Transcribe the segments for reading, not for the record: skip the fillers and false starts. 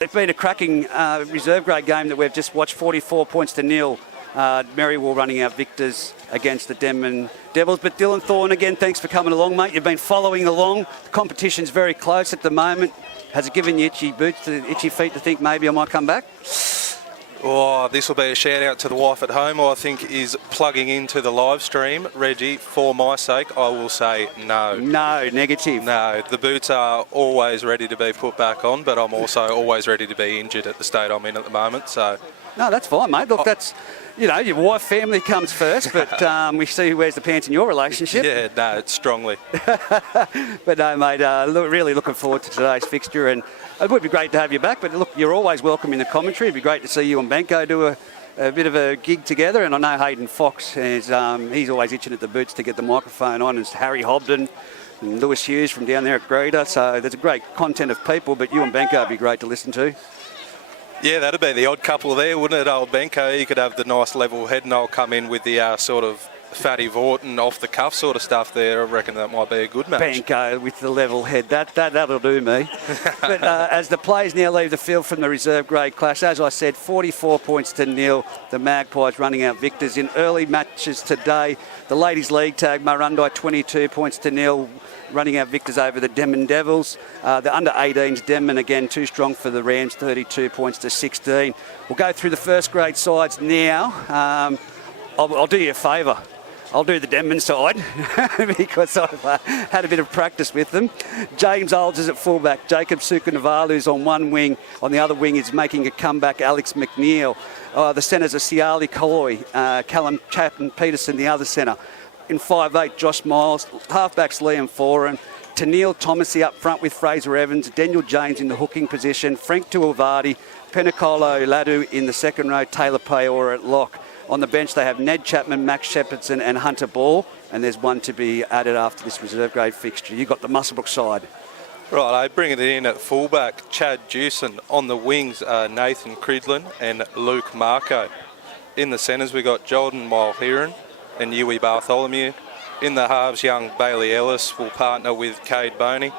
It's been a cracking reserve grade game that we've just watched, 44 points to nil. Merriwell running out victors against the Denman Devils. But Dylan Thorne, again, thanks for coming along, mate. You've been following along. The competition's very close at the moment. Has it given you itchy feet to think maybe I might come back? Oh, this will be a shout out to the wife at home, who I think is plugging into the live stream. Reggie, for my sake, I will say no. No, negative. No, the boots are always ready to be put back on, but I'm also always ready to be injured at the state I'm in at the moment. So, no, that's fine, mate. Look, that's, you know, your wife, family comes first, but we see who wears the pants in your relationship. Yeah, no, it's strongly. But no, mate, really looking forward to today's fixture, and it would be great to have you back, but look, you're always welcome in the commentary. It'd be great to see you and Benko do a bit of a gig together, and I know Hayden Fox, he's always itching at the boots to get the microphone on, and Harry Hobden and Lewis Hughes from down there at Greta, so there's a great content of people, but you and Benko would be great to listen to. Yeah, that'd be the odd couple there, wouldn't it, old Benko? You could have the nice level head, and I'll come in with the sort of Fatty Vort and off-the-cuff sort of stuff there. I reckon that might be a good match. Benko with the level head, that'll do me. But as the players now leave the field from the reserve grade clash, as I said, 44 points to nil. The Magpies running out victors in early matches today. The Ladies League tag, Murrundi 22 points to nil, running out victors over the Denman Devils. The under-18s, Denman again too strong for the Rams, 32 points to 16. We'll go through the first grade sides now. I'll do you a favour. I'll do the Denman side because I've had a bit of practice with them. James Olds is at fullback. Jacob Sukunavalu's on one wing. On the other wing is making a comeback, Alex McNeil. The centres are Siali Colloy, Callum Chapman-Peterson, the other centre. In 5'8", Josh Miles. Halfbacks, Liam Foran. Tennille Thomasy up front with Fraser Evans. Daniel James in the hooking position. Frank Tuivasa. Penacolo Ladu in the second row. Taylor Payor at lock. On the bench, they have Ned Chapman, Max Shepherdson and Hunter Ball, and there's one to be added after this reserve grade fixture. You've got the Muswellbrook side. Right, I bring it in at fullback, Chad Jewson. On the wings, Nathan Cridlin and Luke Marco. In the centres, we got Jordan Mulheron and Yui Bartholomew. In the halves, young Bailey Ellis will partner with Cade Boney.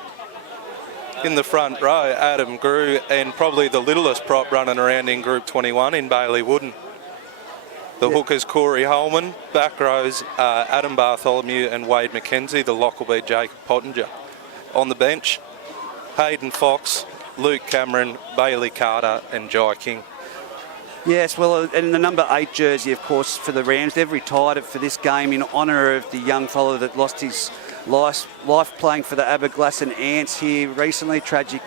In the front row, Adam Grew and probably the littlest prop running around in Group 21 in Bailey Wooden. The hookers, Corey Holman. Back rows, Adam Bartholomew and Wade McKenzie. The lock will be Jacob Pottinger. On the bench, Hayden Fox, Luke Cameron, Bailey Carter and Jai King. Yes, well, and the number 8 jersey, of course, for the Rams. They've retired it for this game in honour of the young fellow that lost his life playing for the Aberglasslyn Ants here recently. Tragic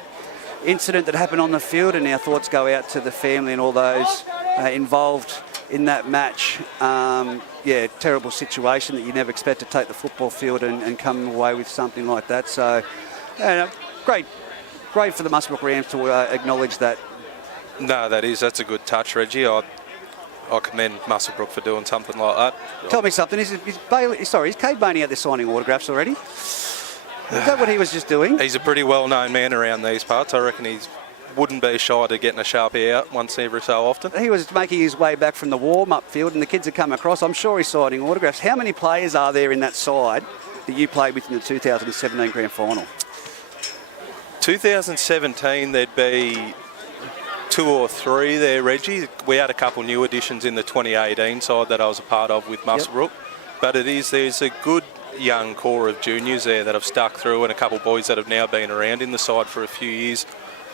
incident that happened on the field, and our thoughts go out to the family and all those involved in that match. Terrible situation that you never expect to take the football field and come away with something like that. So, great for the Muswellbrook Rams to acknowledge that. No, that's a good touch, Reggie. I commend Muswellbrook for doing something like that. Tell me something. Is Cade Boney out there signing autographs already? Is that what he was just doing? He's a pretty well-known man around these parts. I reckon he wouldn't be shy to getting a Sharpie out once every so often. He was making his way back from the warm-up field and the kids had come across. I'm sure he's signing autographs. How many players are there in that side that you played with in the 2017 Grand Final? 2017, there'd be 2 or 3 there, Reggie. We had a couple new additions in the 2018 side that I was a part of with Muswellbrook. But there's a good young core of juniors there that have stuck through, and a couple of boys that have now been around in the side for a few years.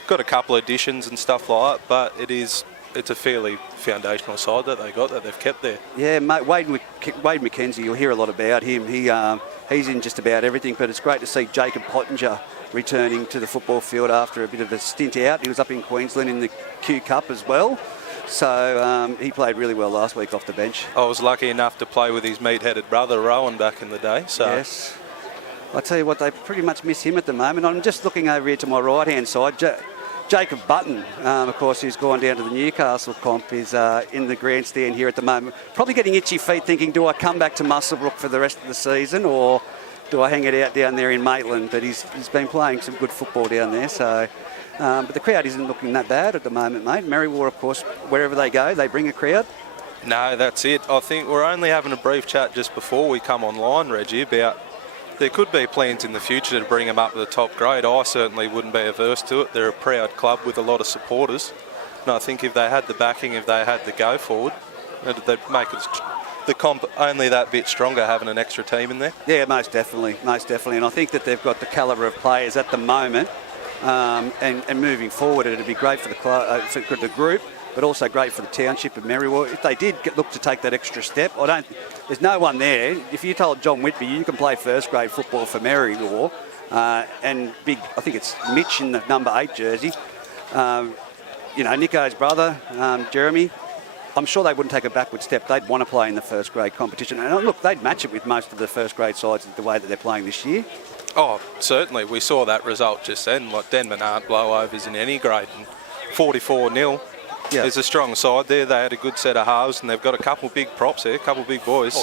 Got a couple of additions and stuff like that, but it's a fairly foundational side that they've kept there. Yeah, mate, Wade McKenzie, you'll hear a lot about him. He's in just about everything, but it's great to see Jacob Pottinger returning to the football field after a bit of a stint out. He was up in Queensland in the Q Cup as well. So he played really well last week off the bench. I was lucky enough to play with his meat-headed brother, Rowan, back in the day. So. Yes. I tell you what, they pretty much miss him at the moment. I'm just looking over here to my right-hand side. Jacob Button, of course, who's gone down to the Newcastle comp, is in the grandstand here at the moment. Probably getting itchy feet thinking, do I come back to Muswellbrook for the rest of the season or do I hang it out down there in Maitland? But he's been playing some good football down there. So, but the crowd isn't looking that bad at the moment, mate. Merriwell, of course, wherever they go, they bring a crowd. No, that's it. I think we're only having a brief chat just before we come online, Reggie, about There could be plans in the future to bring them up to the top grade. I certainly wouldn't be averse to it. They're a proud club with a lot of supporters. And I think if they had the backing, if they had the go forward, they'd make the comp only that bit stronger having an extra team in there. Yeah, most definitely. And I think that they've got the calibre of players at the moment, and moving forward, it'd be great for the club, for the group, but also great for the township of Merriwa. If they did look to take that extra step, there's no one there. If you told John Whitby you can play first grade football for Merriwa, and I think it's Mitch in the number 8 jersey, Nico's brother, Jeremy, I'm sure they wouldn't take a backward step. They'd want to play in the first grade competition. And look, they'd match it with most of the first grade sides the way that they're playing this year. Oh, certainly. We saw that result just then. Like, Denman aren't blowovers in any grade. And 44-0. Yeah. There's a strong side there. They had a good set of halves, and they've got a couple big props there, a couple big boys.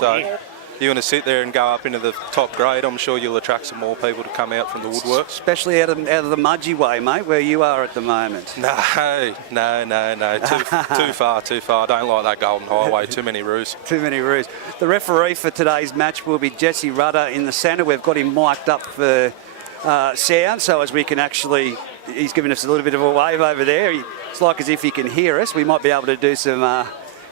You want to sit there and go up into the top grade, I'm sure you'll attract some more people to come out from the woodwork. Especially out of the Mudgee way, mate, where you are at the moment. No. Too far. I don't like that Golden Highway. Too many roos. The referee for today's match will be Jesse Rudder in the centre. We've got him mic'd up for sound, so as we can actually... He's given us a little bit of a wave over there. It's like as if he can hear us. We might be able to do some...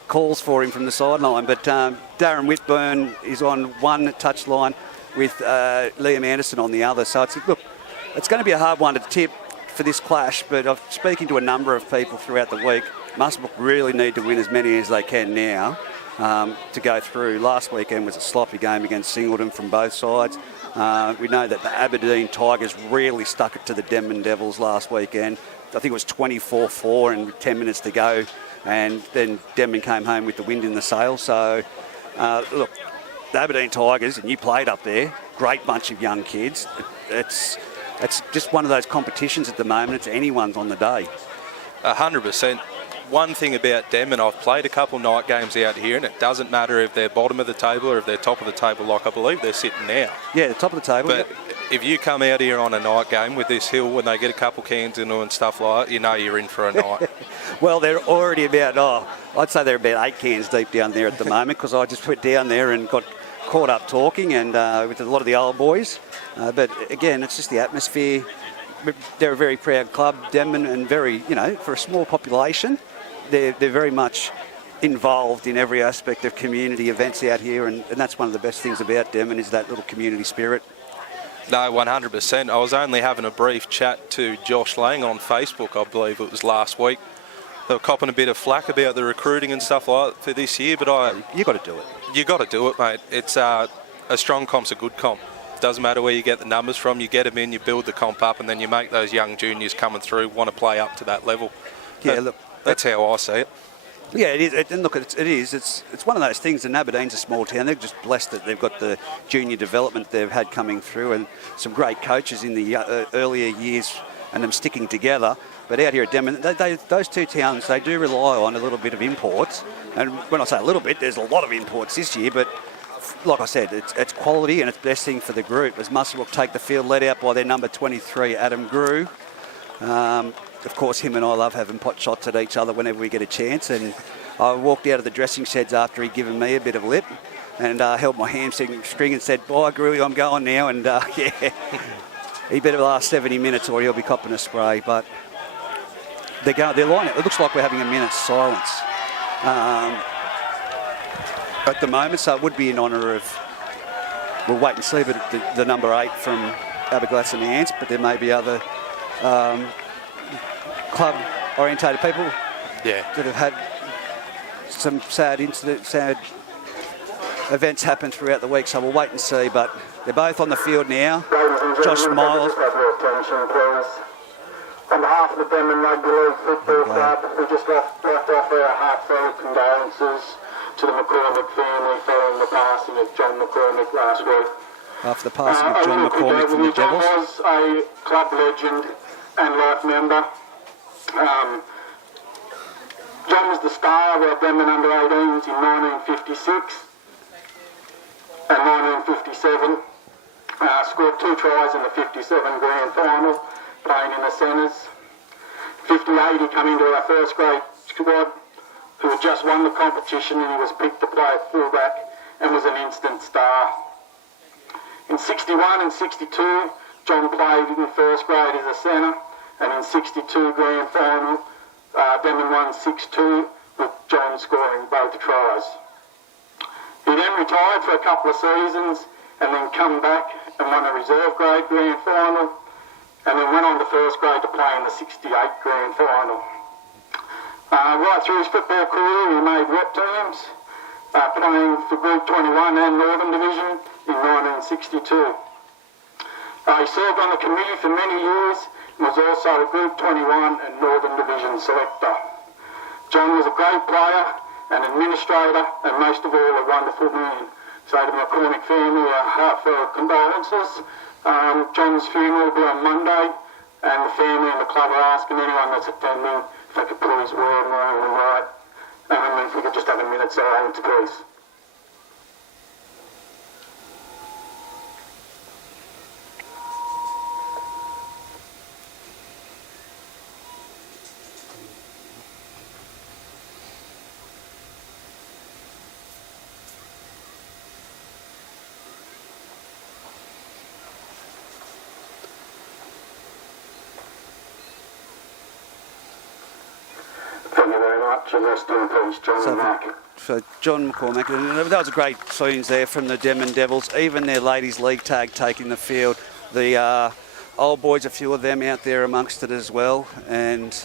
calls for him from the sideline, but Darren Whitburn is on one touchline with Liam Anderson on the other. So it's going to be a hard one to tip for this clash, but I'm speaking to a number of people throughout the week. Muswellbrook really need to win as many as they can now to go through. Last weekend was a sloppy game against Singleton from both sides. We know that the Aberdeen Tigers really stuck it to the Denman Devils last weekend. I think it was 24-4 and 10 minutes to go. And then Denman came home with the wind in the sail. So, the Aberdeen Tigers, and you played up there, great bunch of young kids. It's just one of those competitions at the moment. It's anyone's on the day. 100%. One thing about Denman, I've played a couple night games out here, and it doesn't matter if they're bottom of the table or if they're top of the table, like I believe they're sitting now. Yeah, the top of the table. But if you come out here on a night game with this hill, when they get a couple cans in and stuff like that, you know you're in for a night. Well, they're already I'd say they're about 8 cans deep down there at the moment, because I just went down there and got caught up talking and with a lot of the old boys. But again, it's just the atmosphere. They're a very proud club, Denman, and very, for a small population, they're very much involved in every aspect of community events out here, and that's one of the best things about Denman is that little community spirit. No, 100%. I was only having a brief chat to Josh Lang on Facebook, I believe it was last week. They were copping a bit of flack about the recruiting and stuff like that for this year, but you got to do it. You got to do it, mate. It's a strong comp's a good comp. Doesn't matter where you get the numbers from, you get them in, you build the comp up, and then you make those young juniors coming through want to play up to that level. Yeah, that's how I see it. Yeah, it is. And look, it is. It's one of those things. And Aberdeen's a small town. They're just blessed that they've got the junior development they've had coming through, and some great coaches in the earlier years, and them sticking together. But out here at Denman, those two towns, they do rely on a little bit of imports. And when I say a little bit, there's a lot of imports this year. But like I said, it's quality and it's best thing for the group. As Muswellbrook take the field, led out by their number 23, Adam Grew. Of course, him and I love having pot shots at each other whenever we get a chance. And I walked out of the dressing sheds after he'd given me a bit of lip and held my hamstring and said, "Bye, Grewy, I'm going now." And he better last 70 minutes or he'll be copping a spray. But they're lining it. It looks like we're having a minute's silence at the moment. So it would be in honour of, we'll wait and see, but the number 8 from Aberglass and the Ants, but there may be other club-orientated people that have had some sad events happen throughout the week, so we'll wait and see. But they're both on the field now. Josh Miles. On behalf of the Denman Rugby League Football Club, we just left off our heartfelt condolences to the McCormick family following the passing of John McCormick last week. After the passing of John McCormick from the Devils. John was a club legend and life member. John was the star of our Denman under-18s in 1956 and 1957. Scored 2 tries in the 57 grand final, playing in the centres. 58, he came into our first grade squad, who had just won the competition, and he was picked to play at fullback and was an instant star. In 61 and 62, John played in first grade as a centre, and in 62 grand final, Denman won 6-2 with John scoring both tries. He then retired for a couple of seasons and then come back and won a reserve grade grand final, and then went on to first grade to play in the 68 grand final. Right through his football career, he made rep teams, playing for Group 21 and Northern Division in 1962. He served on the committee for many years and was also a Group 21 and Northern Division selector. John was a great player, an administrator, and most of all a wonderful man. So to the McCormick family, heartfelt condolences. John's funeral will be on Monday, and the family and the club are asking anyone that's attending if they could please wear them around the right. If we could just have a minute silence, please. Thank you very much, and rest in peace, John Mack. For John McCormack, and that was a great scenes there from the Denman Devils. Even their ladies league tag taking the field. The old boys, a few of them out there amongst it as well. And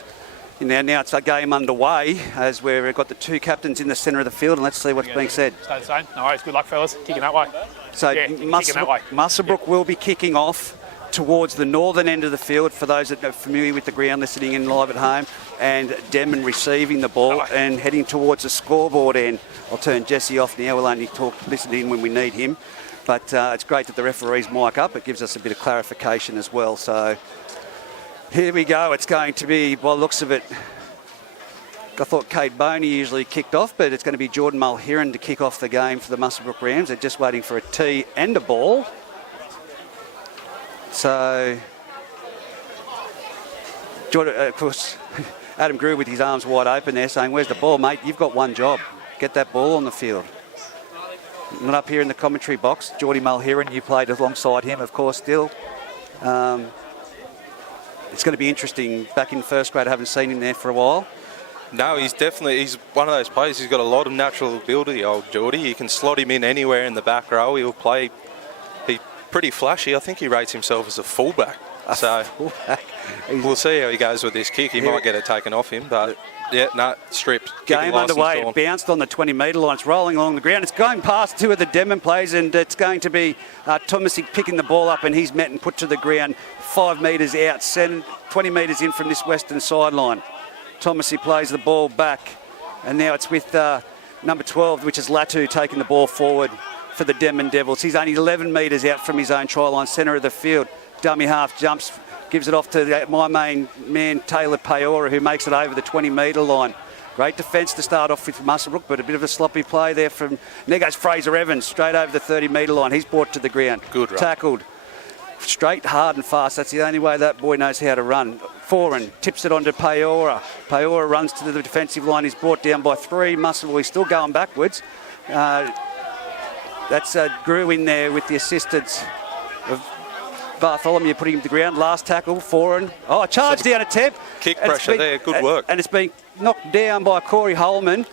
now it's a game underway as we've got the two captains in the centre of the field, and let's see what's being said. Stay the same. No worries. Good luck, fellas. Kicking that way. So yeah, Muswellbrook will be kicking off towards the northern end of the field for those that are familiar with the ground listening in live at home, and Denman receiving the ball and heading towards the scoreboard end. I'll turn Jesse off now. We'll only listen in when we need him. But it's great that the referees mic up. It gives us a bit of clarification as well. So here we go. It's going to be, by the looks of it, I thought Kate Boney usually kicked off, but it's going to be Jordan Mulheron to kick off the game for the Muswellbrook Rams. They're just waiting for a tee and a ball. So, Jordan, of course, Adam Grew with his arms wide open there saying, where's the ball, mate? You've got one job. Get that ball on the field. Not up here in the commentary box. Jordy Mulheron, you played alongside him, of course, still. It's going to be interesting. Back in first grade, I haven't seen him there for a while. No, he's one of those players. He's got a lot of natural ability, old Geordie. You can slot him in anywhere in the back row. He'll play. He's pretty flashy. I think he rates himself as a fullback. We'll see how he goes with this kick. He might get it taken off him, but stripped. Game underway. It bounced on the 20-metre line. It's rolling along the ground. It's going past two of the Denman players, and it's going to be Thomasy picking the ball up, and he's met and put to the ground 5 metres out, 20 metres in from this western sideline. Thomasy plays the ball back, and now it's with number 12, which is Latu, taking the ball forward for the Denman Devils. He's only 11 metres out from his own try line, centre of the field. Dummy half jumps, gives it off to my main man, Taylor Paora, who makes it over the 20-metre line. Great defence to start off with Muswellbrook, but a bit of a sloppy play there from... There goes Fraser Evans, straight over the 30-metre line. He's brought to the ground. Good run. Tackled. Straight, hard and fast. That's the only way that boy knows how to run. Foran tips it onto Paora. Paora runs to the defensive line. He's brought down by 3. Muswellbrook, he's still going backwards. That's Grew in there with the assistance of Bartholomew putting him to the ground. Last tackle, Foran. Oh, a charge down attempt. Kick pressure there, good work. And it's been knocked down by Corey Holman.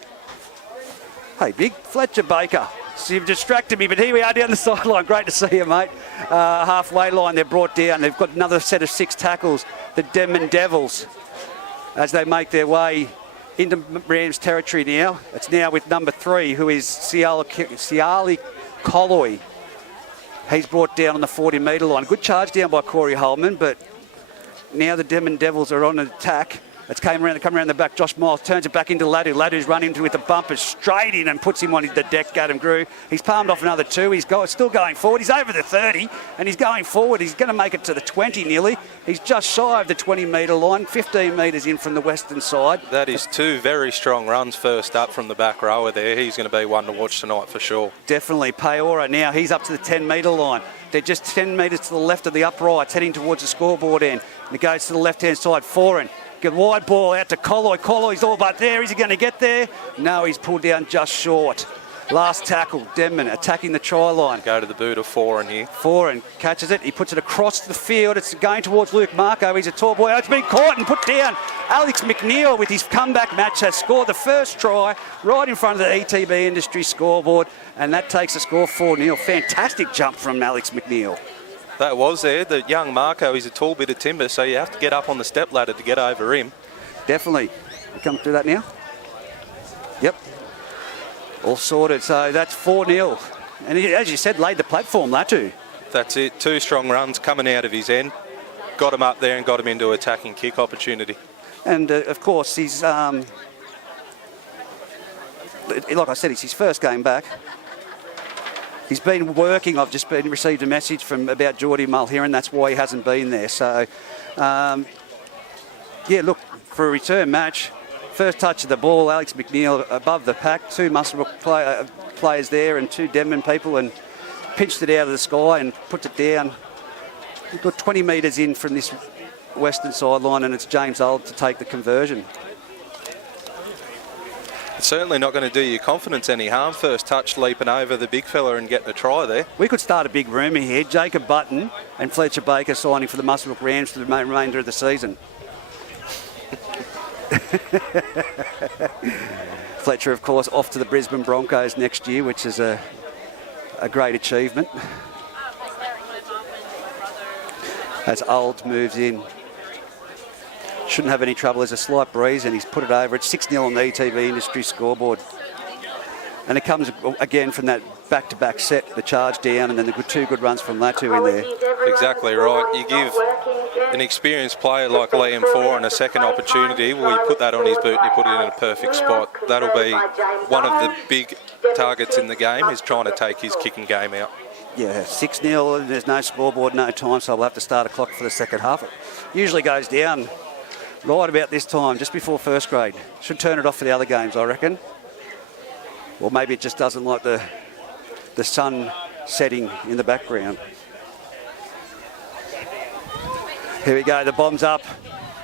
Hey, big Fletcher Baker. So you've distracted me, but here we are down the sideline. Great to see you, mate. Halfway line, they're brought down. They've got another set of 6 tackles. The Denman Devils, as they make their way into Rams territory now. It's now with number 3, who is Siali Colloy. He's brought down on the 40-metre line. Good charge down by Corey Holman, but now the Denman Devils are on an attack. It's come around the back. Josh Miles turns it back into Ladu. Ladu's run into with the bumper straight in and puts him on the deck. Adam Grew. He's palmed off another 2. He's still going forward. He's over the 30 and he's going forward. He's going to make it to the 20 nearly. He's just shy of the 20-metre line, 15 metres in from the western side. That is 2 very strong runs first up from the back rower there. He's going to be one to watch tonight for sure. Definitely. Paora now, he's up to the 10-metre line. They're just 10 metres to the left of the uprights, heading towards the scoreboard end. And it goes to the left-hand side. Foran. Good wide ball out to Colloy. Colloy's all but there. Is he going to get there? No, he's pulled down just short. Last tackle, Denman attacking the try line. Go to the boot of 4 in here. 4 and catches it. He puts it across the field. It's going towards Luke Marco. He's a tall boy. Oh, it's been caught and put down. Alex McNeil with his comeback match has scored the first try right in front of the ETB Industry scoreboard, and that takes the score 4-0. Fantastic jump from Alex McNeil. That was there. The young Marco, he's a tall bit of timber, so you have to get up on the step ladder to get over him. Definitely. You come through that now? Yep. All sorted. So that's 4-0. And he, as you said, laid the platform, Latu. That's it. 2 strong runs coming out of his end. Got him up there and got him into attacking kick opportunity. And, of course, he's, like I said, it's his first game back. He's been working. I've just received a message from about Geordie Mulheron. That's why he hasn't been there. So, yeah, look, for a return match, first touch of the ball, Alex McNeil above the pack, 2 Muswellbrook players there and 2 Denman people, and pinched it out of the sky and put it down. We've got 20 metres in from this western sideline, and it's James Old to take the conversion. It's certainly not going to do your confidence any harm. First touch leaping over the big fella and getting a try there. We could start a big rumour here. Jacob Button and Fletcher Baker signing for the Muswellbrook Rams for the remainder of the season. Fletcher, of course, off to the Brisbane Broncos next year, which is a great achievement. As Old moves in. Shouldn't have any trouble. There's a slight breeze and he's put it over. It's 6-0 on the ETV Industry scoreboard. And it comes again from that back-to-back set, the charge down, and then the 2 good runs from Latu in there. Exactly right. You give an experienced player like Liam Four and a second opportunity, well, you put that on his boot and you put it in a perfect spot. That'll be one of the big targets in the game, is trying to take his kicking game out. Yeah, 6-0, there's no scoreboard, no time, so we'll have to start a clock for the second half. It usually goes down right about this time, just before first grade. Should turn it off for the other games, I reckon. Or maybe it just doesn't like the sun setting in the background. Here we go, the bomb's up.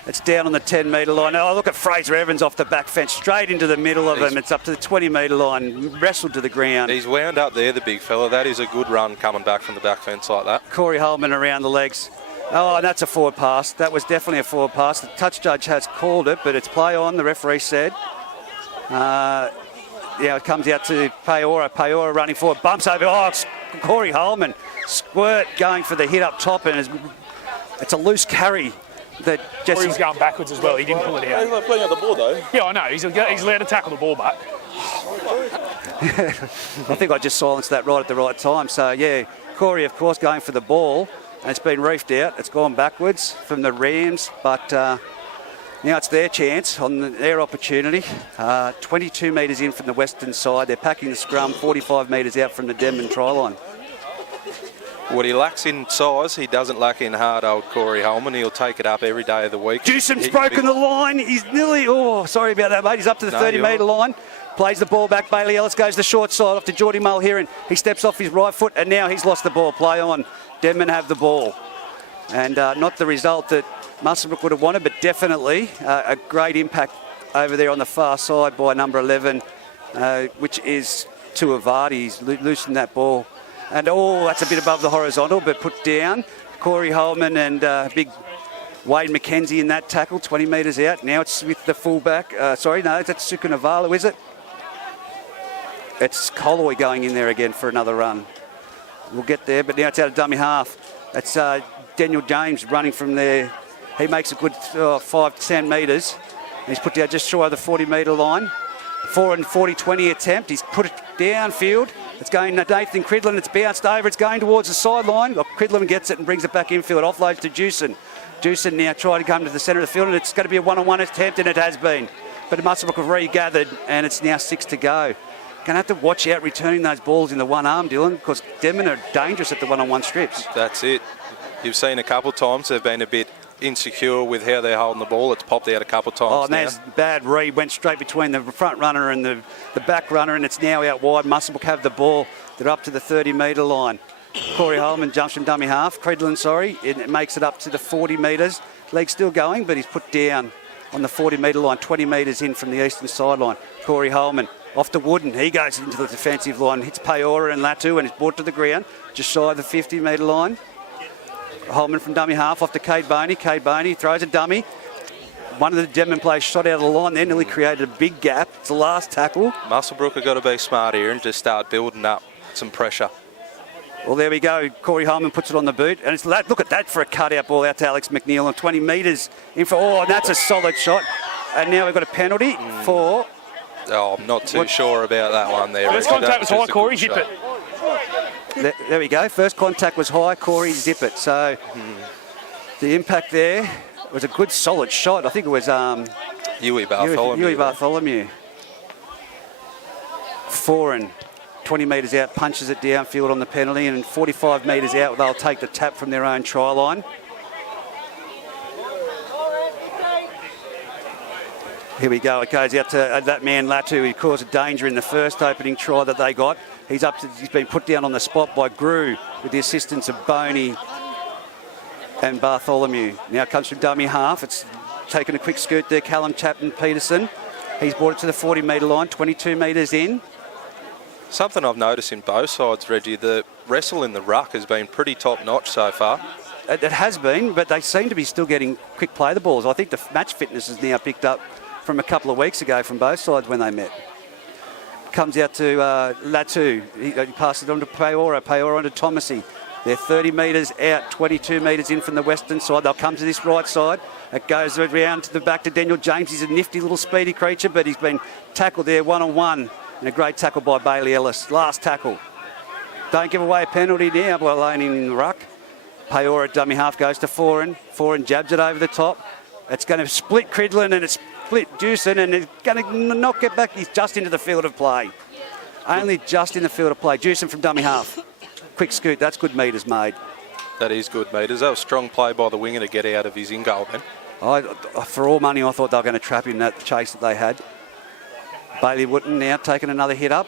It's down on the 10-metre line. Oh, look at Fraser Evans off the back fence, straight into the middle of him. It's up to the 20-metre line, wrestled to the ground. He's wound up there, the big fella. That is a good run coming back from the back fence like that. Corey Holman around the legs. Oh, and that's a forward pass. That was definitely a forward pass. The touch judge has called it, but it's play on, the referee said. Yeah, it comes out to Peora. Peora running forward, bumps over. Oh, it's Corey Holman. Squirt going for the hit up top, and it's a loose carry. That Or he was going backwards as well. He didn't pull it out. He's not playing out the ball though. Yeah, I know. He's allowed to tackle the ball back. I think I just silenced that right at the right time. So, yeah, Corey, of course, going for the ball. And it's been reefed out. It's gone backwards from the Rams. But now it's their chance on their opportunity. 22 metres in from the western side. They're packing the scrum 45 metres out from the Denman try line. What he lacks in size, he doesn't lack in hard, old Corey Holman. He'll take it up every day of the week. Dewson's broken the line. He's nearly... Oh, sorry about that, mate. He's up to the 30-metre line. Plays the ball back. Bailey Ellis goes the short side off to Geordie Mulheron. He steps off his right foot, and now he's lost the ball. Play on. Denman have the ball. And not the result that Muswellbrook would have wanted, but definitely a great impact over there on the far side by number 11, which is Tuavati. He's loosened that ball. And, oh, that's a bit above the horizontal, but put down. Corey Holman and big Wade McKenzie in that tackle, 20 metres out. Now it's with the fullback. Sorry, no, that's Sukunavalu, is it? It's Colloy going in there again for another run. We'll get there, but now it's out of dummy half. That's Daniel James running from there. He makes a good 5 to 10 metres. He's put down just short of the 40-metre line. 4 and 40-20 attempt. He's put it downfield. It's going to Nathan Cridlin. It's bounced over. It's going towards the sideline. Cridlin gets it and brings it back infield. Offloads to Jewson. Jewson now trying to come to the centre of the field, and it's going to be a one-on-one attempt, and it has been. But Muswellbrook have regathered, and it's now 6 to go. Going to have to watch out returning those balls in the one arm, Dylan, because Denman are dangerous at the one-on-one strips. That's it. You've seen a couple of times they've been a bit insecure with how they're holding the ball. It's popped out a couple of times. Oh, and that's bad read. Went straight between the front runner and the back runner, and it's now out wide. Muswellbrook have the ball. They're up to the 30-metre line. Corey Holman jumps from dummy half. Cridlin, sorry. It makes it up to the 40 metres. Leg's still going, but he's put down. on the 40-metre line, 20 metres in from the eastern sideline. Corey Holman off to Wooden. He goes into the defensive line, hits Peora and Latu and is brought to the ground, just shy of the 50-metre line. Holman from dummy half off to Cade Boney. Cade Boney throws a dummy. One of the Denman players shot out of the line there, nearly created a big gap. It's the last tackle. Muswellbrook have got to be smart here and just start building up some pressure. Well, there we go. Corey Holman puts it on the boot. And it's look at that for a cut-out ball out to Alex McNeil on 20 metres in for... Oh, and that's a solid shot. And now we've got a penalty for... Oh, I'm not too sure about that one there. First contact was high, Corey, zip it. There we go. First contact was high, Corey, zip it. So the impact there was a good, solid shot. I think it was... Yui Bartholomew. Yui Bartholomew. Foran, 20 metres out, punches it downfield on the penalty, and 45 metres out, they'll take the tap from their own try line. Here we go. It goes out to that man Latu. He caused a danger in the first opening try that they got. He's been put down on the spot by Grew with the assistance of Boney and Bartholomew. Now it comes from dummy half. It's taken a quick scoot there. Callum Chapman-Peterson. He's brought it to the 40-metre line, 22 metres in. Something I've noticed in both sides, Reggie, the wrestle in the ruck has been pretty top-notch so far. It has been, but they seem to be still getting quick play the balls. I think the match fitness is now picked up from a couple of weeks ago from both sides when they met. Comes out to Latu. He passes it on to Peora. Peora on to Thomasy. They're 30 metres out, 22 metres in from the western side. They'll come to this right side. It goes around to the back to Daniel James. He's a nifty little speedy creature, but he's been tackled there one-on-one. And a great tackle by Bailey Ellis. Last tackle. Don't give away a penalty now by laying in the ruck. Peora at dummy half goes to Foran. Foran jabs it over the top. It's going to split Cridlin and it's split Dewson and it's going to knock it back. He's just into the field of play. Only just in the field of play. Dewson from dummy half. Quick scoot. That's good metres made. That is good metres. That was strong play by the winger to get out of his in-goal, man. For all money, I thought they were going to trap him that chase that they had. Bailey Wooden now taking another hit up.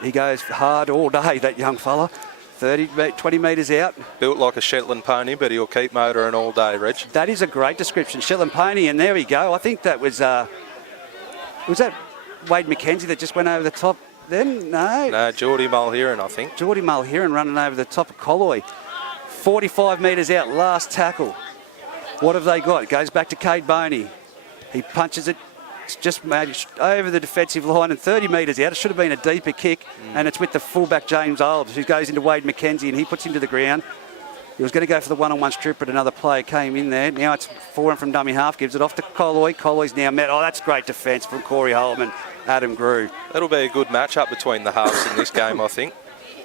He goes hard all day, that young fella. 20 metres out. Built like a Shetland pony, but he'll keep motoring all day, Reg. That is a great description. Shetland pony, and there we go. I think that was that Wade McKenzie that just went over the top then? No, Geordie Mulheron, I think. Geordie Mulheron running over the top of Colloy. 45 metres out, last tackle. What have they got? It goes back to Cade Boney. He punches it. It's just made over the defensive line and 30 metres out. It should have been a deeper kick, and it's with the fullback James Olds, who goes into Wade McKenzie, and he puts him to the ground. He was going to go for the one-on-one strip, but another player came in there. Now it's Foran from dummy half, gives it off to Colloy. Colloy's now met. Oh, that's great defence from Corey Holman, Adam Grew. That'll be a good match-up between the halves in this game, I think.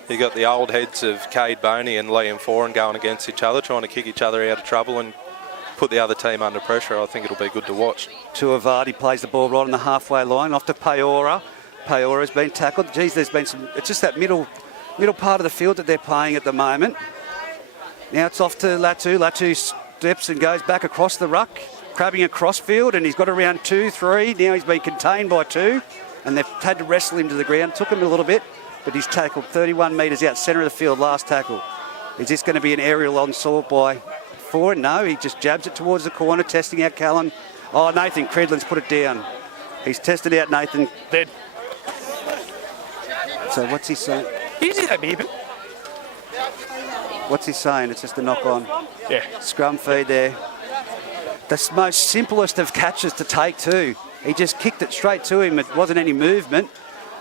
You got the old heads of Cade Boney and Liam Foran going against each other, trying to kick each other out of trouble and put the other team under pressure. I think it'll be good to watch. Tuivasa plays the ball right on the halfway line, off to Peora. Peora's been tackled. Geez, there's been some... It's just that middle part of the field that they're playing at the moment. Now it's off to Latu. Latu steps and goes back across the ruck, crabbing across field, and he's got around 2, 3. Now he's been contained by 2, and they've had to wrestle him to the ground. Took him a little bit, but he's tackled 31 metres out, centre of the field, last tackle. Is this going to be an aerial onslaught by Foran? No, he just jabs it towards the corner, testing out Callum. Oh, Nathan Cridlin's put it down. He's tested out Nathan. Dead. So what's he saying? Easy that baby. What's he saying? It's just a knock on. Yeah. Scrum feed there. The most simplest of catches to take too. He just kicked it straight to him. It wasn't any movement.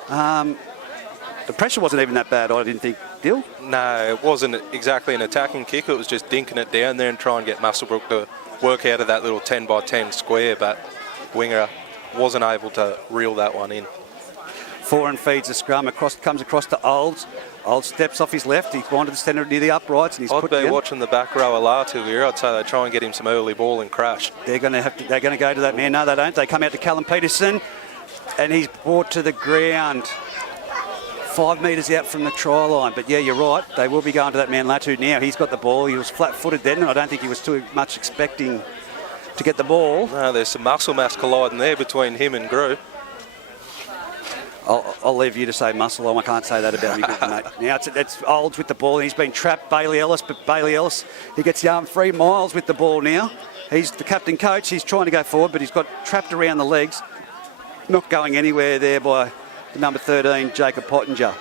The pressure wasn't even that bad, I didn't think. Dill? No, it wasn't exactly an attacking kick. It was just dinking it down there and trying to get Muswellbrook to work out of that little 10 by 10 square, but winger wasn't able to reel that one in. Foran feeds the scrum, comes across to Olds. Olds steps off his left. He's gone to the centre near the uprights, and he's I'd be watching the back row a Latu here. I'd say they try and get him some early ball and crash. They're going to go to that man. No, they don't. They come out to Callum Peterson, and he's brought to the ground 5 metres out from the try line. But yeah, you're right. They will be going to that man Latu now. He's got the ball. He was flat-footed then, and I don't think he was too much expecting to get the ball. No, there's some muscle mass colliding there between him and Grew. I'll leave you to say muscle on. I can't say that about you, mate. Now it's Olds with the ball, and he's been trapped, Bailey Ellis, but Bailey Ellis, he gets the arm free. Miles with the ball now. He's the captain coach. He's trying to go forward, but he's got trapped around the legs. Not going anywhere there by the number 13, Jacob Pottinger.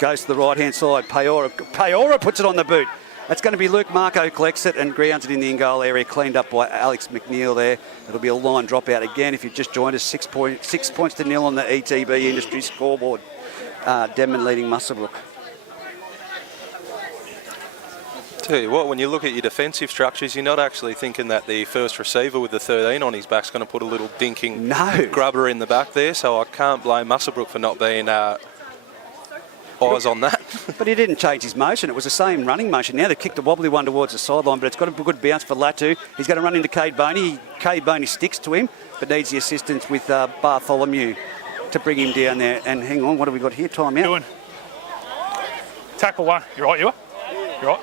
Goes to the right-hand side. Paora puts it on the boot. That's going to be Luke Marco collects it and grounds it in the in-goal area, cleaned up by Alex McNeil there. It'll be a line dropout again. If you've just joined us, 6 points to nil on the ETB Industries scoreboard. Denman leading Muswellbrook. Tell you what, when you look at your defensive structures, you're not actually thinking that the first receiver with the 13 on his back's going to put a little dinking grubber in the back there, so I can't blame Muswellbrook for not being eyes on that. But he didn't change his motion. It was the same running motion. Now they've kicked a wobbly one towards the sideline, but it's got a good bounce for Latu. He's going to run into Cade Boney. Cade Boney sticks to him, but needs the assistance with Bartholomew to bring him down there. And hang on, what have we got here? Time out. Doing. Tackle one. You right, you? You right?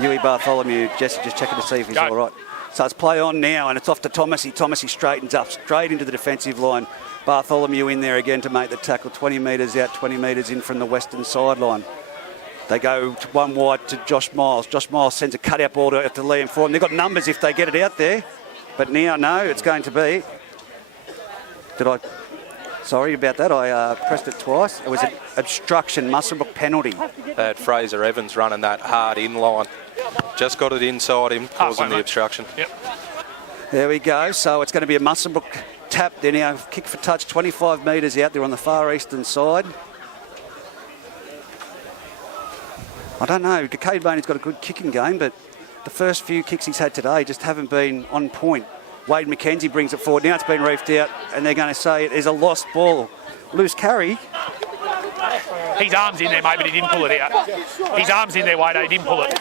Yui Bartholomew, Jesse just checking to see if he's all right. So it's play on now, and it's off to Thomasy. Thomasy straightens up, straight into the defensive line. Bartholomew in there again to make the tackle. 20 metres out, 20 metres in from the western sideline. They go to one wide to Josh Miles. Josh Miles sends a cut-out ball to Liam Ford. They've got numbers if they get it out there. But now, no, it's going to be... Sorry about that. I pressed it twice. It was an obstruction, Muswellbrook penalty. They had Fraser Evans running that hard in line. Just got it inside him, causing the obstruction. Yep. There we go. So it's going to be a Muswellbrook tap. They're now kick for touch, 25 metres out there on the far eastern side. I don't know. Cade Boney's got a good kicking game, but the first few kicks he's had today just haven't been on point. Wade McKenzie brings it forward. Now it's been reefed out, and they're going to say it is a lost ball. Loose carry. His arm's in there, mate, but he didn't pull it out. His arm's in there, Wade, he didn't pull it.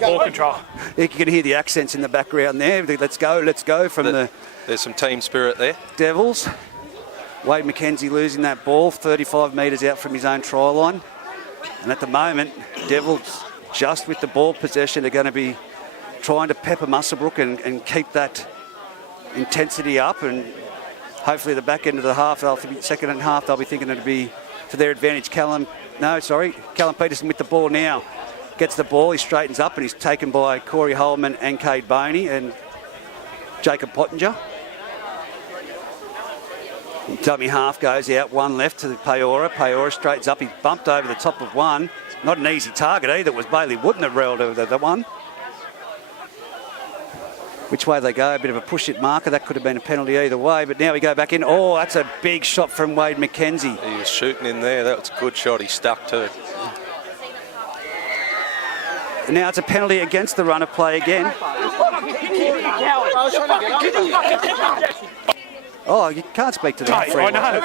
Ball control. You can hear the accents in the background there. Let's go from the... There's some team spirit there. Devils. Wade McKenzie losing that ball, 35 metres out from his own try line. And at the moment, Devils, just with the ball possession, are going to be trying to pepper Muswellbrook and keep that intensity up, and hopefully the back end of the half, second half, they'll be thinking it'll be to their advantage. Callum Peterson with the ball now. Gets the ball, he straightens up, and he's taken by Corey Holman and Cade Boney and Jacob Pottinger. Dummy half goes out, one left to Paora. Paora straightens up, he's bumped over the top of one. Not an easy target either, it was Bailey Wooden that railed over the one. Which way they go, a bit of a push-it marker. That could have been a penalty either way, but now we go back in. Oh, that's a big shot from Wade McKenzie. He was shooting in there. That was a good shot. He stuck too. And now it's a penalty against the run of play again. Oh, you can't speak to that. I know.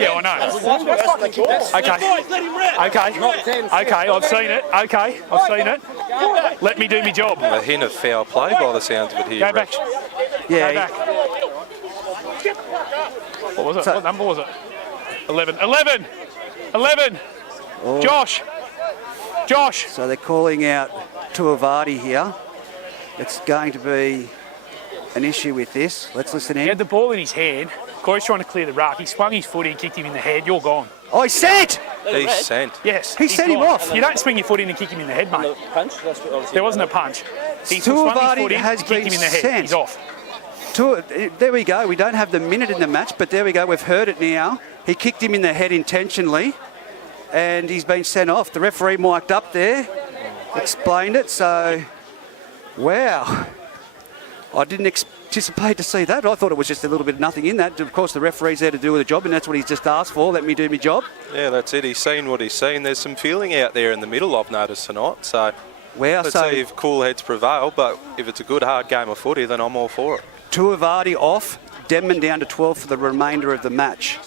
Yeah, I know. Okay, I've seen it. Okay, I've seen it. Let me do my job. A hint of foul play by the sounds of it here. Go back. Yeah. Go back. What was it? What number was it? 11. 11! 11! Oh. Josh! So they're calling out Tuivasa here. It's going to be an issue with this. Let's listen in. He had the ball in his hand. Corey's trying to clear the ruck. He swung his foot and kicked him in the head. You're gone. Oh, he's sent! He's sent. Yes. He sent him off. You don't swing your foot in and kick him in the head, mate. There wasn't a punch. He swung his foot in and kicked him in the head. He's off. There we go. We don't have the minute in the match, but there we go. We've heard it now. He kicked him in the head intentionally, and he's been sent off. The referee mic'd up there, explained it. So, wow. I didn't anticipate to see that. I thought it was just a little bit of nothing in that. Of course, the referee's there to do the job, and that's what he's just asked for. Let me do my job. Yeah, that's it. He's seen what he's seen. There's some feeling out there in the middle, I've noticed tonight. So, let's see if cool heads prevail. But if it's a good, hard game of footy, then I'm all for it. Tuivasa off. Denman down to 12 for the remainder of the match.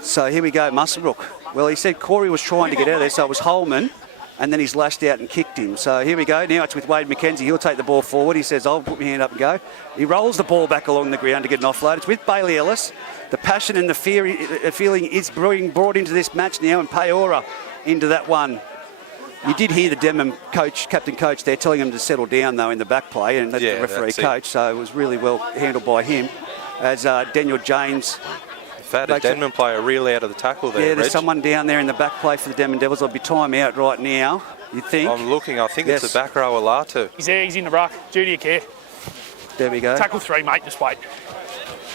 So here we go, Muswellbrook. Well, he said Corey was trying to get out of there, so it was Holman, and then he's lashed out and kicked him. So here we go. Now it's with Wade McKenzie. He'll take the ball forward. He says, I'll put my hand up and go. He rolls the ball back along the ground to get an offload. It's with Bailey Ellis. The passion and the feeling is being brought into this match now, and Paora into that one. You did hear the Denman captain coach there telling him to settle down, though, in the back play, and that's the referee coach, so it was really well handled by him. as Daniel James. In fact, a Denman player really out of the tackle there, Yeah, there's Reg. someone down there in the back play for the Denman Devils. There'll be time out right now, you think? I'm looking. I think Yes. it's the back row of Latu. He's there, he's in the ruck. Duty of care. There we go. Tackle 3, mate, just wait.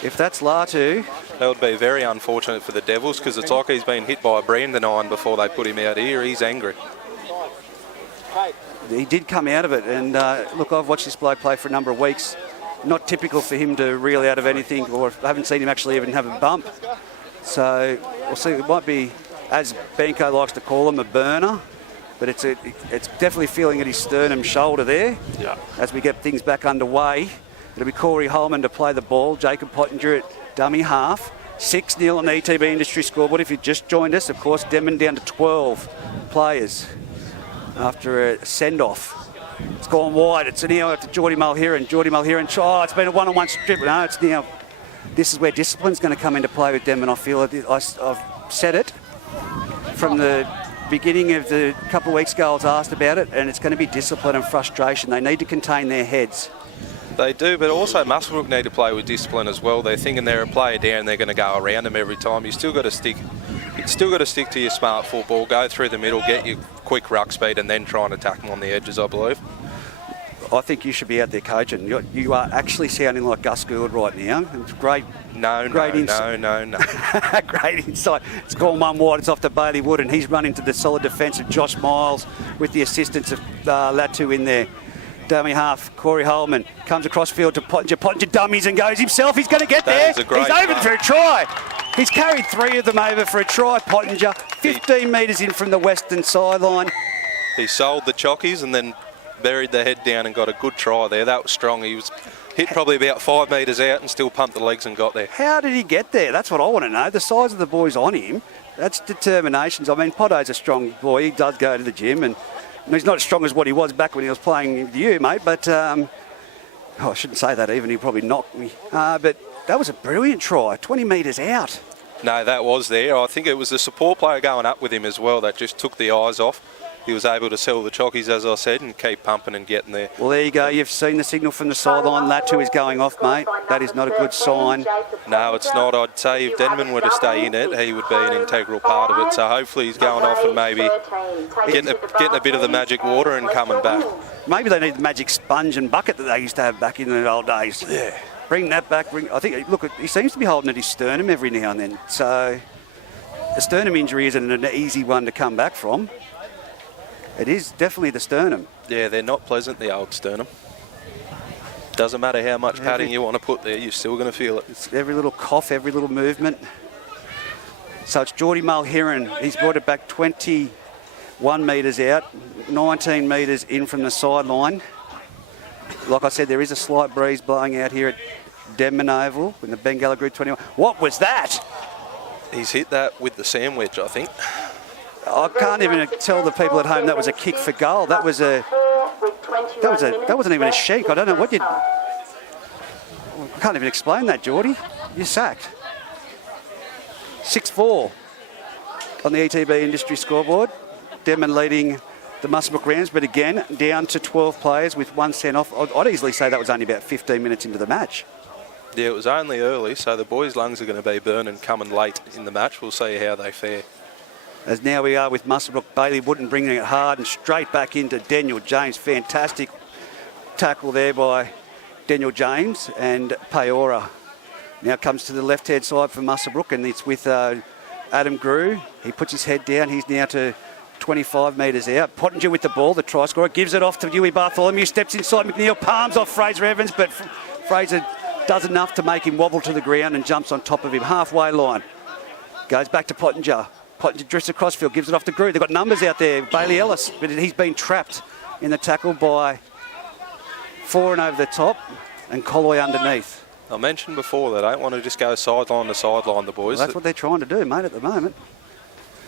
If that's Latu, That would be very unfortunate for the Devils because it's like he's been hit by a Brandon iron before they put him out here. He's angry. he did come out of it. And look, I've watched this bloke play for a number of weeks. Not typical for him to reel out of anything, or I haven't seen him actually even have a bump. So we'll see. It might be, as Benko likes to call him, a burner. But it's definitely feeling at his sternum shoulder there. Yeah. As we get things back underway. It'll be Corey Holman to play the ball. Jacob Pottinger at dummy half. 6-0 on the ETB Industry scoreboard. If you just joined us, of course, Denman down to 12 players after a send-off. It's gone wide. It's now to Geordie Mulheron. Geordie Mulheron. Oh, it's been a one-on-one strip. No, it's now. This is where discipline's going to come into play with Denman. I feel I've said it from the beginning of the couple of weeks ago. I was asked about it, and it's going to be discipline and frustration. They need to contain their heads. They do, but also Muswellbrook need to play with discipline as well. They're thinking they're a player down, they're going to go around them every time. You still got to stick to your smart football, go through the middle, get your quick ruck speed, and then try and attack them on the edges, I believe. I think you should be out there coaching. You are actually sounding like Gus Gould right now. It's great. No. Great insight. It's gone one wide. It's off to Bailey Wood, and he's run into the solid defence of Josh Miles with the assistance of Latu in there. Dummy half, Corey Holman comes across field to Pottinger. Pottinger dummies and goes himself. He's going to get there. He's over for a try. He's carried 3 of them over for a try. Pottinger, 15 metres in from the western sideline. He sold the chockies and then buried the head down and got a good try there. That was strong. He was hit probably about 5 metres out and still pumped the legs and got there. How did he get there? That's what I want to know. The size of the boys on him, that's determinations. I mean, Potto's a strong boy. He does go to the gym, and he's not as strong as what he was back when he was playing with you, mate. But I shouldn't say that even. He probably knocked me. But that was a brilliant try, 20 metres out. No, that was there. I think it was the support player going up with him as well that just took the eyes off. He was able to sell the chockies, as I said, and keep pumping and getting there. Well, there you go. You've seen the signal from the sideline. Latu is going off, mate. That is not a good sign. No, it's not. I'd say if Denman were to stay in it, he would be an integral part of it. So hopefully he's going off and maybe getting a bit of the magic water and coming back. Maybe they need the magic sponge and bucket that they used to have back in the old days. Yeah. Bring that back. I think, look, he seems to be holding at his sternum every now and then. So the sternum injury isn't an easy one to come back from. It is definitely the sternum. Yeah, they're not pleasant, the old sternum. Doesn't matter how much padding you want to put there, you're still going to feel it. It's every little cough, every little movement. So it's Geordie Mulheron. He's brought it back 21 metres out, 19 metres in from the sideline. Like I said, there is a slight breeze blowing out here at Denman Oval in the Bengalla Group 21. What was that? He's hit that with the sandwich, I think. I can't even tell the people at home that was a kick for goal. That wasn't even a shake. I don't know what you. I can't even explain that, Geordie. You're sacked. 6-4 on the ETB Industry scoreboard. Denman leading the Muswellbrook Rams, but again down to 12 players with 1 sent off. I'd easily say that was only about 15 minutes into the match. Yeah, it was only early, so the boys' lungs are going to be burning coming late in the match. We'll see how they fare. As now we are with Muswellbrook, Bailey Wooden bringing it hard and straight back into Daniel James. Fantastic tackle there by Daniel James, and Peora now comes to the left-hand side for Muswellbrook, and it's with Adam Grew. He puts his head down. He's now to 25 metres out. Pottinger with the ball, the try scorer, gives it off to Huey Bartholomew, steps inside McNeil, palms off Fraser Evans, but Fraser does enough to make him wobble to the ground and jumps on top of him. Halfway line. Goes back to Pottinger. Pottinger drifts across field, gives it off to Grew. They've got numbers out there. Bailey Ellis, but he's been trapped in the tackle by Foran over the top and Colloy underneath. I mentioned before that I don't want to just go sideline to sideline, the boys. Well, that's what they're trying to do, mate, at the moment.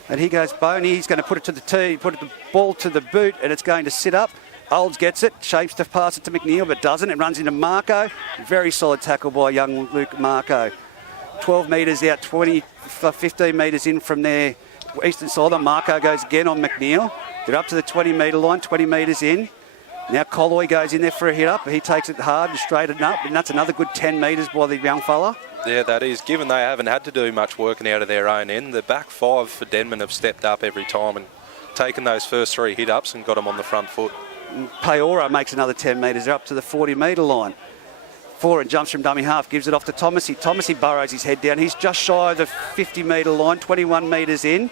And here goes Boney. He's going to put it to the tee, put the ball to the boot, and it's going to sit up. Olds gets it, shapes to pass it to McNeil, but doesn't. It runs into Marco. Very solid tackle by young Luke Marco. 12 metres out, 15 metres in from their eastern side. Marco goes again on McNeil. They're up to the 20-metre line, 20 metres in. Now Colloy goes in there for a hit up. He takes it hard and straight and up, and that's another good 10 metres by the young fella. Yeah, that is. Given they haven't had to do much working out of their own end, the back five for Denman have stepped up every time and taken those first 3 hit-ups and got them on the front foot. Paora makes another 10 metres. They're up to the 40-metre line. Foran jumps from dummy half, gives it off to Thomasy. Thomasy burrows his head down. He's just shy of the 50-metre line, 21 metres in.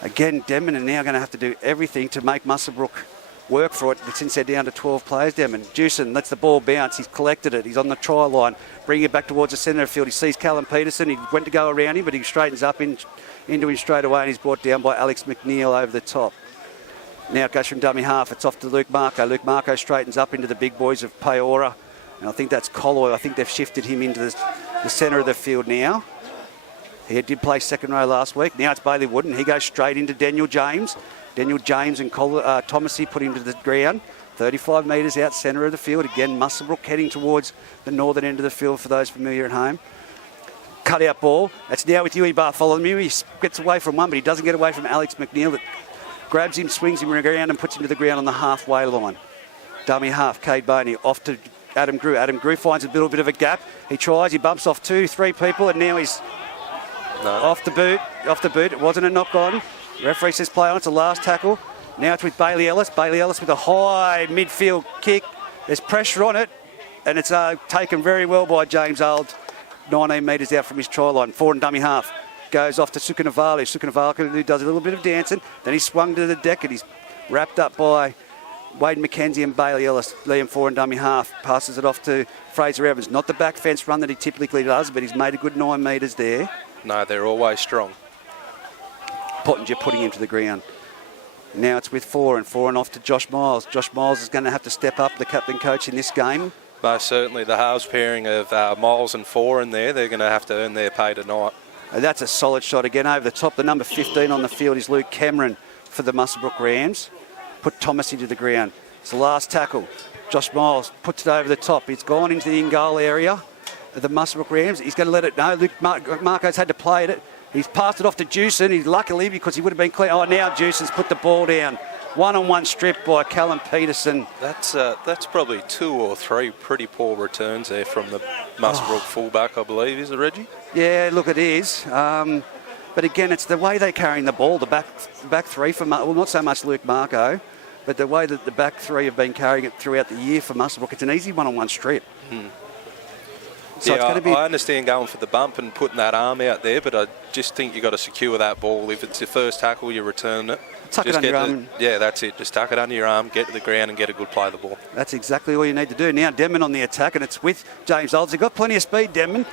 Again, Denman are now going to have to do everything to make Muswellbrook work for it since they're down to 12 players. Denman. Jewson lets the ball bounce. He's collected it. He's on the try line, bringing it back towards the centre of the field. He sees Callum Peterson. He went to go around him, but he straightens up into him straight away, and he's brought down by Alex McNeil over the top. Now it goes from dummy half. It's off to Luke Marco. Luke Marco straightens up into the big boys of Paora. And I think that's Colloy. I think they've shifted him into the centre of the field now. He did play second row last week. Now it's Bailey Wood, and he goes straight into Daniel James. Daniel James and Thomasy put him to the ground. 35 metres out centre of the field. Again, Muswellbrook heading towards the northern end of the field for those familiar at home. Cut out ball. That's now with Huey Bartholomew. He gets away from one, but he doesn't get away from Alex McNeil. That grabs him, swings him around and puts him to the ground on the halfway line. Dummy half, Cade Boney off to Adam Grew. Adam Grew finds a little bit of a gap. He tries, he bumps off 2-3 people, and now he's off the boot. It wasn't a knock on. Referee says play on. It's a last tackle. Now it's with Bailey Ellis. Bailey Ellis with a high midfield kick. There's pressure on it, and it's taken very well by James Auld. 19 metres out from his try line. Forward and dummy half. Goes off to Sukanavalu. Sukanavalu does a little bit of dancing. Then he's swung to the deck, and he's wrapped up by Wade McKenzie and Bailey Ellis. Liam Forward and dummy half. Passes it off to Fraser Evans. Not the back fence run that he typically does, but he's made a good 9 metres there. No, they're always strong. Pottinger putting him to the ground. Now it's with Foran off to Josh Miles. Josh Miles is going to have to step up, the captain coach in this game. Most certainly, the halves pairing of Miles and Foran there, they're going to have to earn their pay tonight. And that's a solid shot again over the top. The number 15 on the field is Luke Cameron for the Muswellbrook Rams. Put Thomasy to the ground. It's the last tackle. Josh Miles puts it over the top. It's gone into the in-goal area of the Muswellbrook Rams. He's going to let it know. Luke Marco's had to play it. He's passed it off to Jewson. He's luckily, because he would have been clear. Oh, now Jewson's put the ball down. One-on-one strip by Callum Peterson. That's probably 2 or 3 pretty poor returns there from the Muswellbrook fullback, I believe, is it, Reggie? Yeah, look, it is. But again, it's the way they're carrying the ball. The back three for well, not so much Luke Marco, but the way that the back three have been carrying it throughout the year for Muswellbrook. It's an easy one-on-one strip. So yeah, it's I understand going for the bump and putting that arm out there, but I just think you've got to secure that ball. If it's your first tackle, you return it. Tuck it under your arm. Yeah, that's it. Just tuck it under your arm, get to the ground and get a good play of the ball. That's exactly all you need to do. Now Denman on the attack, and it's with James Olds. They've got plenty of speed, Denman.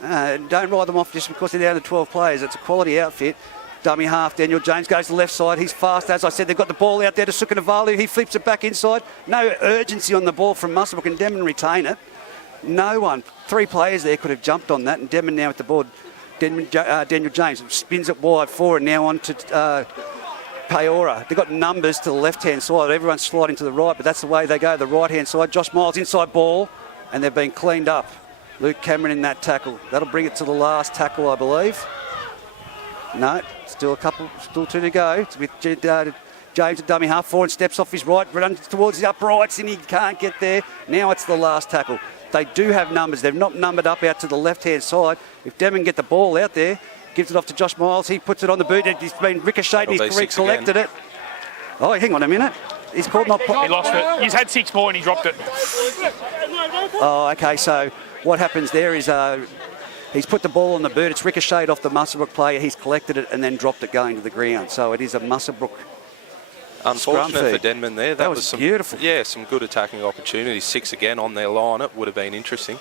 Don't ride them off just because they're down to 12 players. It's a quality outfit. Dummy half, Daniel James goes to the left side. He's fast. As I said, they've got the ball out there to Sukanavalu. He flips it back inside. No urgency on the ball from Muswellbrook, and Denman retain it. No one. 3 players there could have jumped on that, and Denman now at the board. Daniel James spins it wide forward, now on to Paora. They've got numbers to the left-hand side. Everyone's sliding to the right, but that's the way they go, the right-hand side. Josh Miles inside ball, and they've been cleaned up. Luke Cameron in that tackle. That'll bring it to the last tackle, I believe. No, still 2 to go. It's with James at dummy half forward, steps off his right, runs towards the uprights, and he can't get there. Now it's the last tackle. They do have numbers. They've not numbered up out to the left-hand side. If Denman get the ball out there, gives it off to Josh Miles. He puts it on the boot. He's been ricocheted. He's collected it. Oh, hang on a minute. He's called not... He lost it. He's had 6 more and he dropped it. Oh, okay. So what happens there is he's put the ball on the boot. It's ricocheted off the Muswellbrook player. He's collected it and then dropped it going to the ground. So it is a Muswellbrook unfortunate for Denman there. That was beautiful. Yeah, some good attacking opportunities. 6 again on their line. It would have been interesting.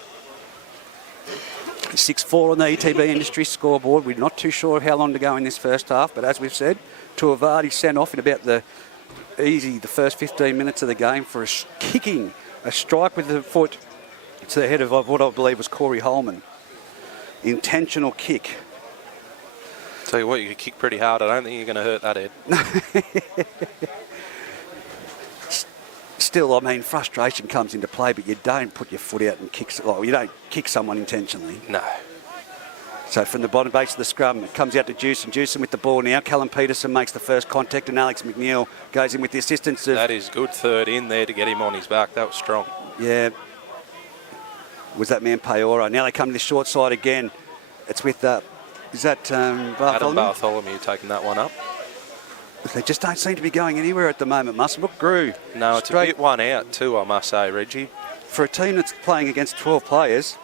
6-4 on the ETB Industry scoreboard. We're not too sure of how long to go in this first half, but as we've said, Tuivasa sent off in about the first 15 minutes of the game for a strike with the foot to the head of what I believe was Corey Holman. Intentional kick. Tell you what, you could kick pretty hard. I don't think you're going to hurt that head. Still, I mean, frustration comes into play, but you don't put your foot out and kick. You don't kick someone intentionally. No. So from the bottom base of the scrum, it comes out to Jewson. Jewson with the ball now. Callum Peterson makes the first contact, and Alex McNeil goes in with the assistance of... That is good. 3rd in there to get him on his back. That was strong. Yeah. was that man Paora. Now they come to the short side again. It's with, is that Adam Bartholomew? Bartholomew taking that one up. They just don't seem to be going anywhere at the moment. Muswellbrook grew. No, it's a bit one out too, I must say, Reggie. For a team that's playing against 12 players,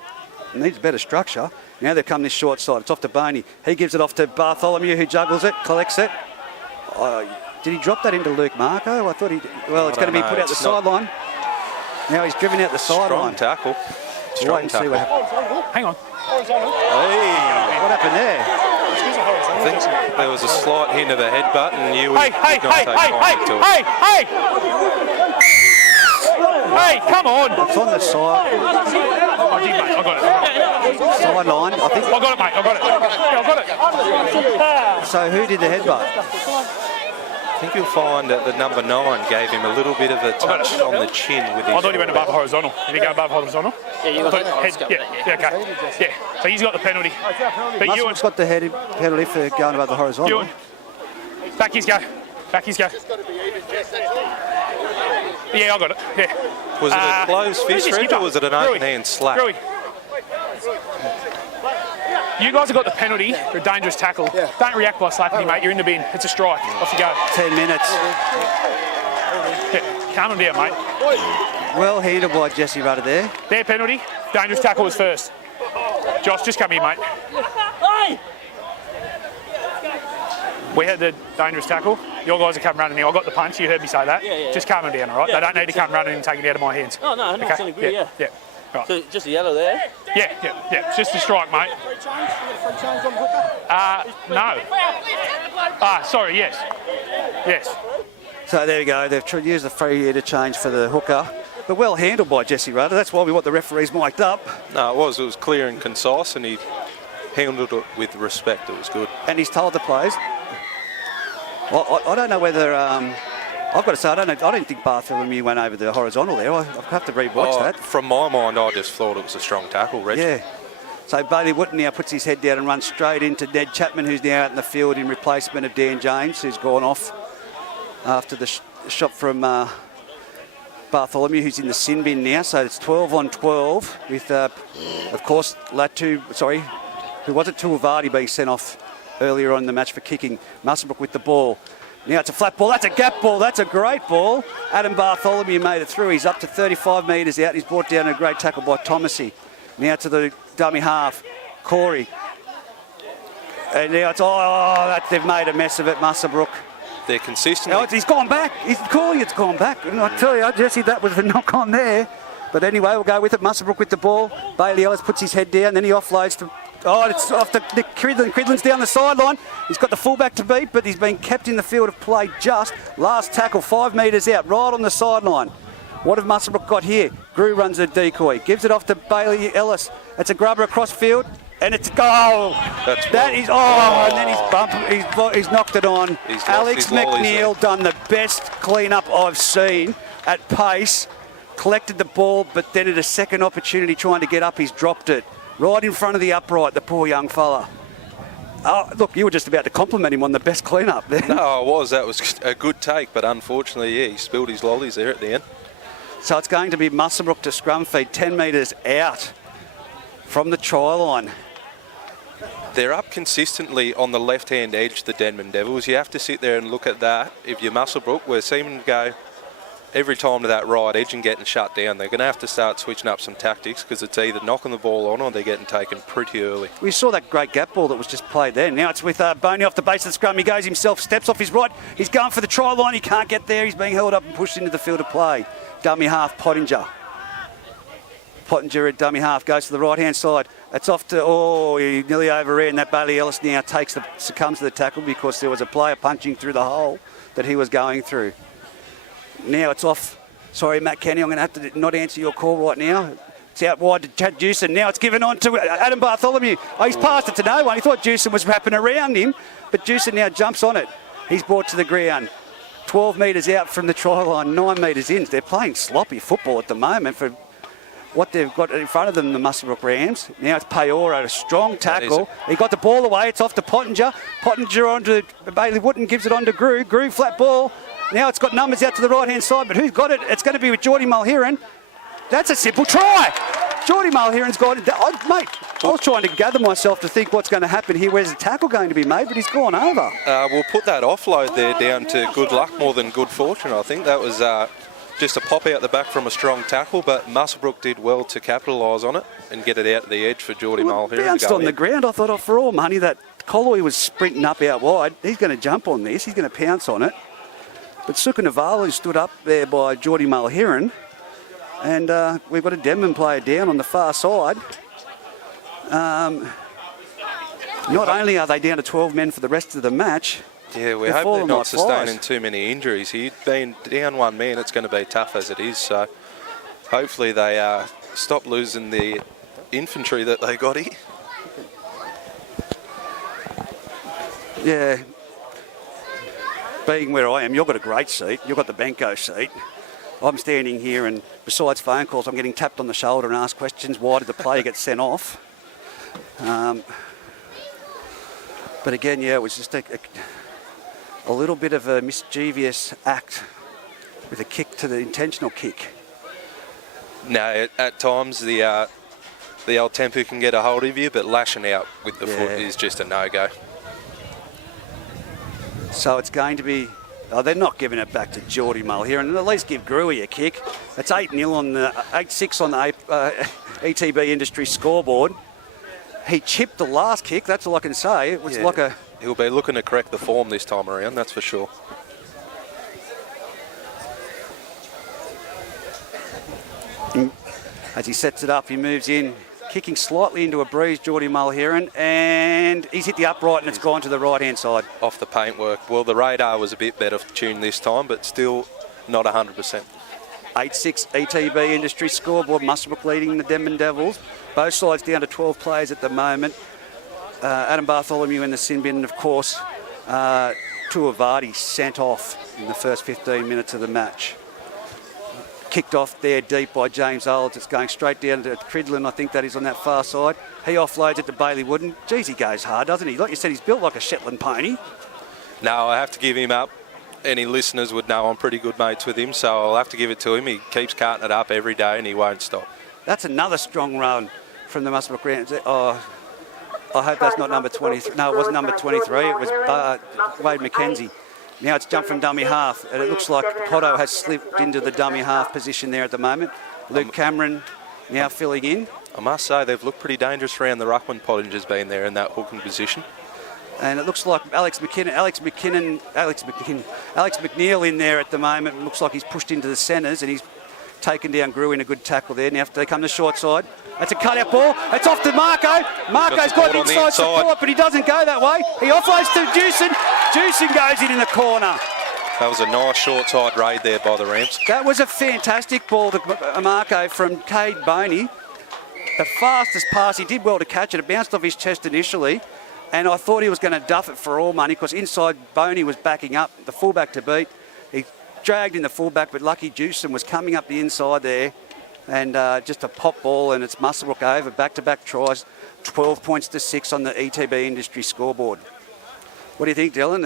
it needs better structure. Now they've come this short side. It's off to Boney. He gives it off to Bartholomew, who juggles it, collects it. Did he drop that into Luke Marco? I thought he... Well, it's going to be put out the sideline. Now he's driven out the sideline. Strong tackle. Wait and see what happens. Hang on. Hey. What happened there? I think there was a slight hint of a headbutt and you Hey, did not take contact to it. Hey, come on. It's on the side. I did, mate. I got it. Sideline, I think. I got it, mate. I got it. Yeah, I got it. So who did the headbutt? I think you'll find that the number 9 gave him a little bit of a touch on the chin with his... I thought he went above horizontal. Did he go above horizontal? Yeah, you got it. Yeah, okay. Yeah, so he's got the penalty. But Muswellbrook's got the head penalty for going above the horizontal. Ewan, back his go. Back his go. Yeah, I got it. Yeah. Was it a closed fist rip or was it an open hand slap? Rui. You guys have got the penalty for a dangerous tackle. Yeah. Don't react by slapping him, mate. You're in the bin. It's a strike. Off you go. 10 minutes. Yeah, calm him down, mate. Well handled by Jesse Rudder there. Their penalty. Dangerous tackle was first. Josh, just come here, mate. We had the dangerous tackle. Your guys are coming running in. I got the punch. You heard me say that. Yeah. Just calm him down, all right? Yeah, they don't need to come running and take it out of my hands. Oh, no, 100% agree, yeah. Right. So just a yellow there? Yeah. It's just a strike, mate. No. Sorry, yes. Yes. So there we go. They've used the free here to change for the hooker. But well handled by Jesse Rudder. That's why we want the referees mic'd up. No, it was clear and concise and he handled it with respect. It was good. And he's told the players. Well, I don't know whether... I've got to say, I don't think Bartholomew went over the horizontal there. I'll have to rewatch that. From my mind, I just thought it was a strong tackle, Reg. Yeah. So Bailey Wootton now puts his head down and runs straight into Ned Chapman, who's now out in the field in replacement of Dan James, who's gone off after the shot from Bartholomew, who's in the sin bin now. So it's 12 on 12 with, of course, who was it? Tuivasa being sent off earlier on in the match for kicking. Muswellbrook with the ball. Now it's a flat ball. That's a gap ball. That's a great ball. Adam Bartholomew made it through. He's up to 35 metres out. He's brought down a great tackle by Thomasy. Now to the dummy half, Corey. And now it's, they've made a mess of it, Muswellbrook. They're consistently... He's gone back. He's calling it's gone back. And I tell you, Jesse, that was a knock on there. But anyway, we'll go with it. Muswellbrook with the ball. Bailey Ellis puts his head down. Then he offloads to... it's off to Nick Cridlin. Cridlin's down the sideline. He's got the fullback to beat, but he's been kept in the field of play just. Last tackle, 5 metres out, right on the sideline. What have Muswellbrook got here? Grew runs a decoy. Gives it off to Bailey Ellis. It's a grubber across field, and it's a goal. And then he's knocked it on. Alex McNeil done the best clean-up I've seen at pace. Collected the ball, but then at a second opportunity trying to get up, he's dropped it. Right in front of the upright, the poor young fella. Oh, look, you were just about to compliment him on the best clean-up there. No, I was. That was a good take, but unfortunately, he spilled his lollies there at the end. So it's going to be Muswellbrook to scrum feed, 10 metres out from the try line. They're up consistently on the left-hand edge, the Denman Devils. You have to sit there and look at that. If you're Muswellbrook, we're seeming to go every time to that right edge and getting shut down. They're going to have to start switching up some tactics because it's either knocking the ball on or they're getting taken pretty early. We saw that great gap ball that was just played there. Now it's with Boney off the base of the scrum. He goes himself, steps off his right. He's going for the try line. He can't get there. He's being held up and pushed into the field of play. Dummy half, Pottinger. Pottinger at dummy half goes to the right-hand side. It's off to, he nearly overran. That Bailey Ellis now succumbs to the tackle because there was a player punching through the hole that he was going through. Now it's off. Sorry, Matt Kenny, I'm going to have to not answer your call right now. It's out wide to Chad Jewson. Now it's given on to Adam Bartholomew. He's passed it to no one. He thought Jewson was wrapping around him, but Jewson now jumps on it. He's brought to the ground. 12 metres out from the try line, 9 metres in. They're playing sloppy football at the moment for what they've got in front of them, the Muswellbrook Rams. Now it's Paora, a strong tackle. He got the ball away. It's off to Pottinger. Pottinger onto Bailey Wootton, gives it on to Grew. Grew, flat ball. Now it's got numbers out to the right-hand side, but who's got it? It's going to be with Geordie Mulheron. That's a simple try. Geordie Mulheron's gone. Mate, I was trying to gather myself to think what's going to happen here. Where's the tackle going to be made? But he's gone over. We'll put that offload there down to good luck more than good fortune. I think that was just a pop out the back from a strong tackle, but Muswellbrook did well to capitalise on it and get it out to the edge for Geordie Mulheron. Bounced on the ground. I thought, for all money, that Colley was sprinting up out wide. He's going to jump on this. He's going to pounce on it. But Sukanavalu stood up there by Geordie Mulheron. And we've got a Denman player down on the far side. Not only are they down to 12 men for the rest of the match. Yeah, we hope they're not sustaining too many injuries. He'd been down one man. It's going to be tough as it is. So hopefully they stop losing the infantry that they got here. Yeah. Being where I am, you've got a great seat. You've got the Benko seat. I'm standing here, and besides phone calls, I'm getting tapped on the shoulder and asked questions. Why did the player get sent off? But again, yeah, it was just a little bit of a mischievous act with a kick to the intentional kick. No, at times the old temper can get a hold of you, but lashing out with the foot is just a no-go. So it's going to be... Oh, they're not giving it back to Geordie Mulheron, and at least give Gruey a kick. It's 8-0 on the 8-6 on the ETB Industry scoreboard. He chipped the last kick. That's all I can say. It was like a... He'll be looking to correct the form this time around. That's for sure. As he sets it up, he moves in, kicking slightly into a breeze, Geordie Mulheron, and he's hit the upright and it's gone to the right-hand side. Off the paintwork. Well, the radar was a bit better tuned this time, but still not 100%. 8-6 ETB Industry scoreboard. Muswellbrook leading the Denman Devils. Both sides down to 12 players at the moment. Adam Bartholomew in the sin bin, and of course, Tuivasa sent off in the first 15 minutes of the match. Kicked off there deep by James Olds. It's going straight down to Cridlin, I think that is on that far side. He offloads it to Bailey Wooden. Geez, he goes hard, doesn't he? Like you said, he's built like a Shetland pony. No, I have to give him up. Any listeners would know I'm pretty good mates with him, so I'll have to give it to him. He keeps carting it up every day and he won't stop. That's another strong run from the Muswellbrook Rams. Oh, I hope that's not number 20. No, it wasn't number 23. It was Wade McKenzie. Now it's jumped from dummy half, and it looks like Potto has slipped into the dummy half position there at the moment. Luke Cameron now filling in. I must say they've looked pretty dangerous around the ruckman. Pottinger's been there in that hooking position. And it looks like Alex McNeil in there at the moment. It looks like he's pushed into the centres and he's taken down Grew in a good tackle there. Now they come to the short side. That's a cut-out ball. It's off to Marco. Marco's got inside support, but he doesn't go that way. He offloads to Jewson. Jewson goes in the corner. That was a nice short-side raid there by the Rams. That was a fantastic ball to Marco from Cade Boney. The fastest pass. He did well to catch it. It bounced off his chest initially, and I thought he was going to duff it for all money because inside Boney was backing up, the fullback to beat. He dragged in the fullback, but lucky Jewson was coming up the inside there. And just a pop ball, and it's Muswellbrook over. Back-to-back tries, 12 points to 6 on the ETB Industry scoreboard. What do you think, Dylan?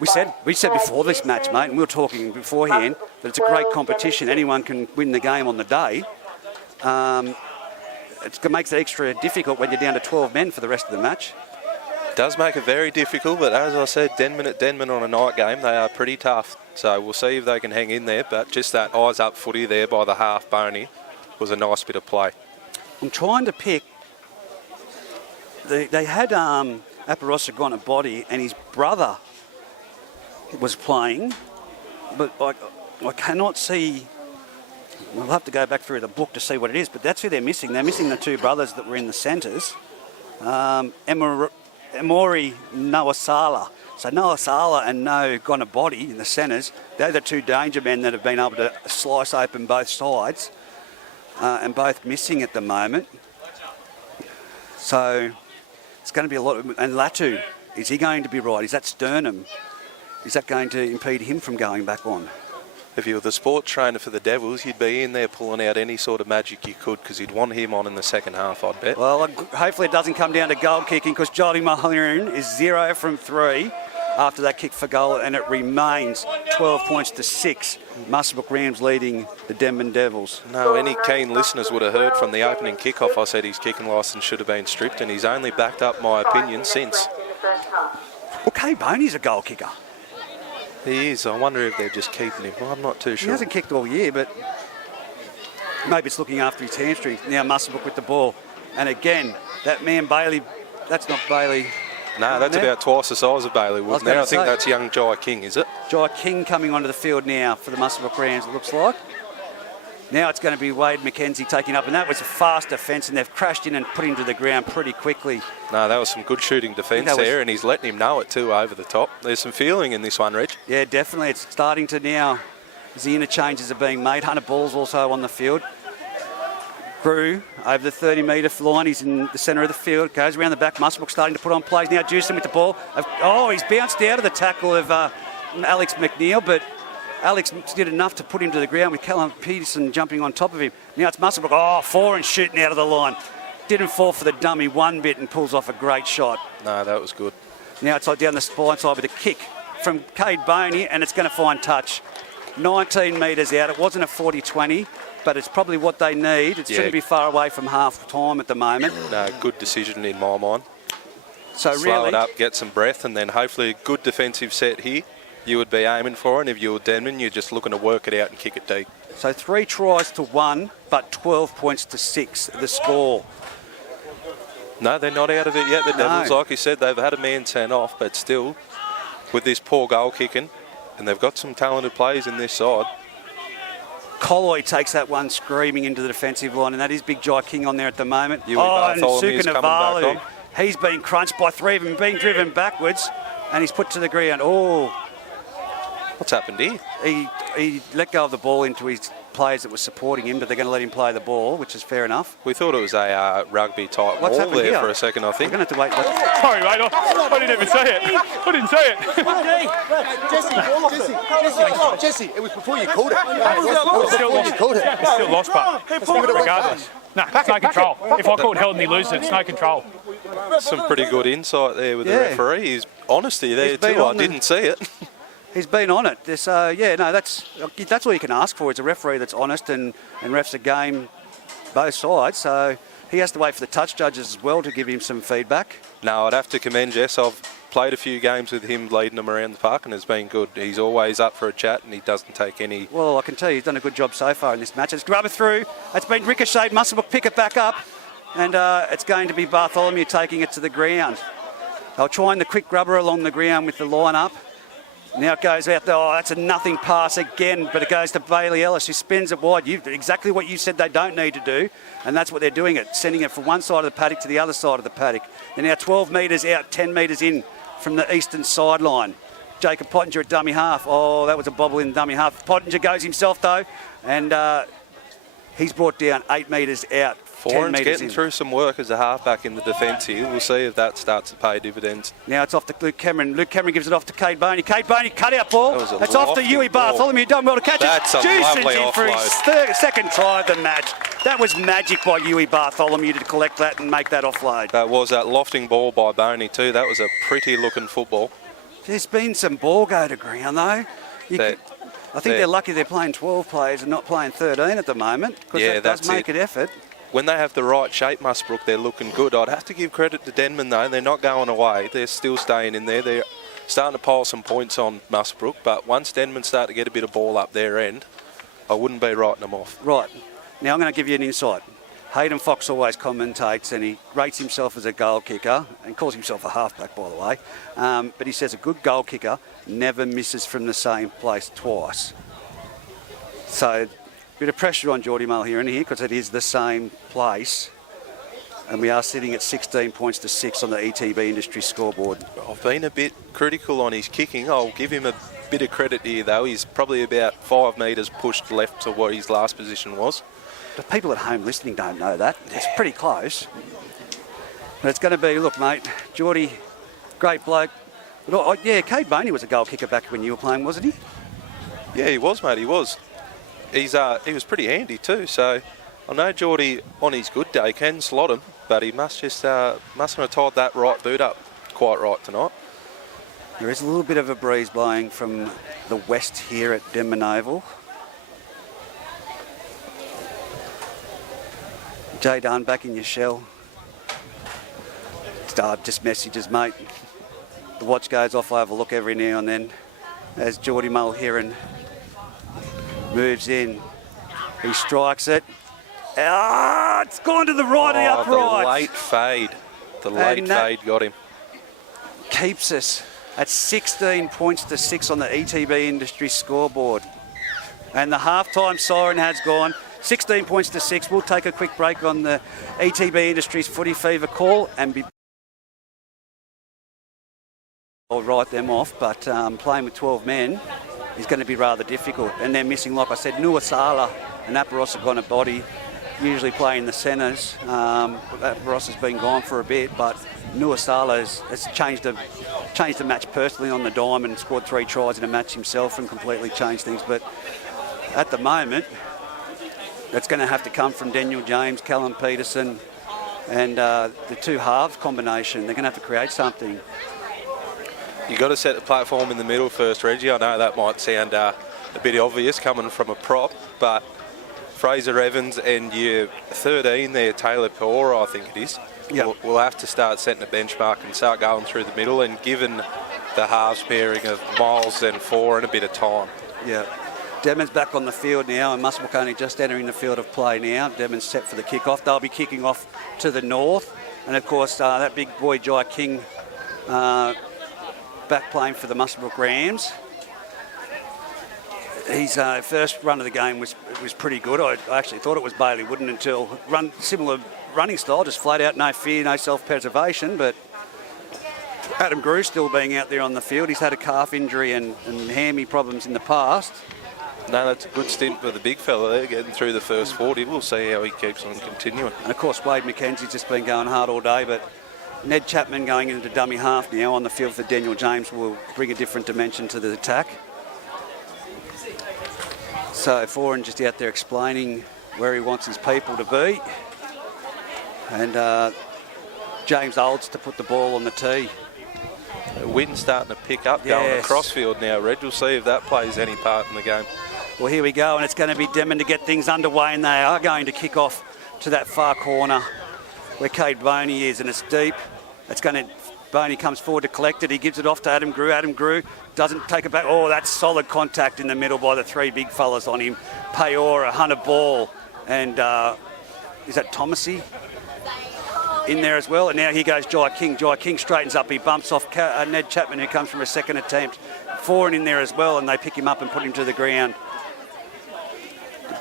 We said before this match, mate, and we were talking beforehand, that it's a great competition. Anyone can win the game on the day. It makes it extra difficult when you're down to 12 men for the rest of the match. It does make it very difficult, but as I said, Denman at Denman on a night game, they are pretty tough. So we'll see if they can hang in there, but just that eyes-up footy there by the half Boney was a nice bit of play. I'm trying to pick... They had Aparosa gone a body and his brother was playing, but I cannot see... We'll have to go back through the book to see what it is, but that's who they're missing. They're missing the two brothers that were in the centres. Emori Noasala. So Noasala and No Gonabody in the centres, they're the two danger men that have been able to slice open both sides and both missing at the moment. So it's going to be a lot of... And Latu, is he going to be right? Is that sternum? Is that going to impede him from going back on? If you were the sport trainer for the Devils, you'd be in there pulling out any sort of magic you could because you'd want him on in the second half, I'd bet. Well, hopefully it doesn't come down to goal kicking because Geordie Mulheron is 0 from 3. after that kick for goal, and it remains 12 points to 6. Muswellbrook Rams leading the Denman Devils. No, any keen listeners would have heard from the opening kickoff I said his kicking licence should have been stripped, and he's only backed up my opinion since. Well, Kay Boney's a goal kicker. He is. I wonder if they're just keeping him. Well, I'm not too sure. He hasn't kicked all year, but maybe it's looking after his hamstring. Now Muswellbrook with the ball. And again, that man Bailey, that's not Bailey. No, that's about twice the size of Bailey Wood. Now I think that's young Jai King, is it? Jai King coming onto the field now for the Muswellbrook Rams, it looks like. Now it's going to be Wade McKenzie taking up, and that was a fast defence, and they've crashed in and put him to the ground pretty quickly. No, that was some good shooting defence there, and he's letting him know it too over the top. There's some feeling in this one, Reg. Yeah, definitely. It's starting to now, as the interchanges are being made. Hunter Ball's also on the field. Grew over the 30-metre line. He's in the centre of the field. Goes around the back. Muswellbrook starting to put on plays. Now Jewson with the ball. Oh, he's bounced out of the tackle of Alex McNeil, but Alex did enough to put him to the ground with Callum Peterson jumping on top of him. Now it's Muswellbrook. Oh, 4 and shooting out of the line. Didn't fall for the dummy one bit and pulls off a great shot. No, that was good. Now it's down the spine side with a kick from Cade Boney, and it's going to find touch. 19 metres out. It wasn't a 40-20. But it's probably what they need. It shouldn't be far away from half time at the moment. No, good decision in my mind. So slow it up, get some breath, and then hopefully a good defensive set here you would be aiming for. And if you're Denman, you're just looking to work it out and kick it deep. So 3 tries to 1, but 12 points to 6, the score. No, they're not out of it yet. The Devils, like you said, they've had a man sent off, but still, with this poor goal kicking, and they've got some talented players in this side. Colloy takes that one screaming into the defensive line, and that is Big Jai King on there at the moment. And Suka Navalu, he's been crunched by 3 of them, being driven backwards, and he's put to the ground. Oh, what's happened here? He let go of the ball into his players that were supporting him, but they're going to let him play the ball, which is fair enough. We thought it was a rugby type ball there here? for a second, I think. We're going to have to wait. Sorry, mate. I didn't even say it. I didn't say it. Jesse, it was before you called it. It's still lost, but regardless. No, it's no control. If I call it held and he loses, it's no control. Some pretty good insight there with the referee. His honesty there too. I didn't see it. He's been on it. That's all you can ask for is a referee that's honest and refs a game both sides. So he has to wait for the touch judges as well to give him some feedback. No, I'd have to commend Jess. I've played a few games with him leading them around the park, and it's been good. He's always up for a chat, and he doesn't take any... Well, I can tell you he's done a good job so far in this match. It's grubber through. It's been ricocheted. Muswellbrook pick it back up, and it's going to be Bartholomew taking it to the ground. They'll try the quick grubber along the ground with the line-up. Now it goes out there. Oh, that's a nothing pass again, but it goes to Bailey Ellis, who spins it wide. Exactly what you said they don't need to do, and that's what they're doing it, sending it from one side of the paddock to the other side of the paddock. They're now 12 metres out, 10 metres in from the eastern sideline. Jacob Pottinger at dummy half. Oh, that was a bobble in dummy half. Pottinger goes himself, though, and he's brought down 8 metres out. Foran's getting through some work as a halfback in the defence here. We'll see if that starts to pay dividends. Now it's off to Luke Cameron. Luke Cameron gives it off to Cade Boney. Cade Boney, cut out ball. It's off to Huey Bartholomew. Done well to catch That's it. That's a lovely in for his second try of the match. That was magic by Huey Bartholomew to collect that and make that offload. That was that lofting ball by Boney too. That was a pretty looking football. There's been some ball go to ground though. I think they're lucky they're playing 12 players and not playing 13 at the moment, because that does make it effort. When they have the right shape, Muswellbrook, they're looking good. I'd have to give credit to Denman, though. They're not going away. They're still staying in there. They're starting to pile some points on Muswellbrook, but once Denman start to get a bit of ball up their end, I wouldn't be writing them off. Right. Now I'm going to give you an insight. Hayden Fox always commentates, and he rates himself as a goal kicker and calls himself a halfback, by the way. But he says a good goal kicker never misses from the same place twice. So... bit of pressure on Geordie Mulher in here because it is the same place, and we are sitting at 16 points to 6 on the ETB industry scoreboard. I've been a bit critical on his kicking. I'll give him a bit of credit here though. He's probably about 5 metres pushed left to what his last position was. The people at home listening don't know that. It's pretty close. But it's going to be, look mate, Geordie, great bloke. But, Cade Boney was a goal kicker back when you were playing, wasn't he? Yeah, he was, mate, he was. He was pretty handy too, so I know Geordie on his good day can slot him, but he mustn't have tied that right boot up quite right tonight. There is a little bit of a breeze blowing from the west here at Denman Oval. Jay Dunn back in your shell. Just messages, mate. The watch goes off, I have a look every now and then as Geordie Mulheron moves in. He strikes it. Ah, it's gone to the right of the upright. The late fade. The late fade got him. Keeps us at 16 points to 6 on the ETB Industry scoreboard. And the halftime siren has gone. 16 points to 6. We'll take a quick break on the ETB Industries Footy Fever call and be... I'll write them off, but playing with 12 men is going to be rather difficult. And they're missing, like I said, Nuasala and Aparosa Body, usually play in the centres. Aparosa's been gone for a bit, but Nuasala has changed the match personally on the dime and scored 3 tries in a match himself and completely changed things. But at the moment, it's going to have to come from Daniel James, Callum Peterson, and the 2 halves combination. They're going to have to create something. You've got to set the platform in the middle first, Reggie. I know that might sound a bit obvious coming from a prop, but Fraser Evans and your 13 there, Taylor Paora, I think it is, will have to start setting a benchmark and start going through the middle, and given the halves pairing of Miles and 4 and a bit of time. Yeah. Denman's back on the field now, and Muswellbrook only just entering the field of play now. Denman's set for the kick-off. They'll be kicking off to the north. And, of course, that big boy, Jai King, back playing for the Muswellbrook Rams. His first run of the game was pretty good. I actually thought it was Bailey Wooden until similar running style, just flat out, no fear, no self-preservation. But Adam Grew still being out there on the field. He's had a calf injury and hammy problems in the past. No, that's a good stint for the big fella there, getting through the first 40. We'll see how he keeps on continuing. And, of course, Wade McKenzie's just been going hard all day, but Ned Chapman going into dummy half now on the field for Daniel James will bring a different dimension to the attack. So Foran just out there explaining where he wants his people to be. And James Olds to put the ball on the tee. The wind's starting to pick up going across field now, Reg. We'll see if that plays any part in the game. Well, here we go, and it's going to be Denman to get things underway, and they are going to kick off to that far corner where Cade Boney is, and it's deep. Boney comes forward to collect it. He gives it off to Adam Grew. Adam Grew doesn't take it back. Oh, that's solid contact in the middle by the 3 big fellas on him. Paora, Hunter Ball, and is that Thomasy in there as well? And now here goes Jai King. Jai King straightens up. He bumps off Ned Chapman, who comes from a second attempt. Foran in there as well, and they pick him up and put him to the ground.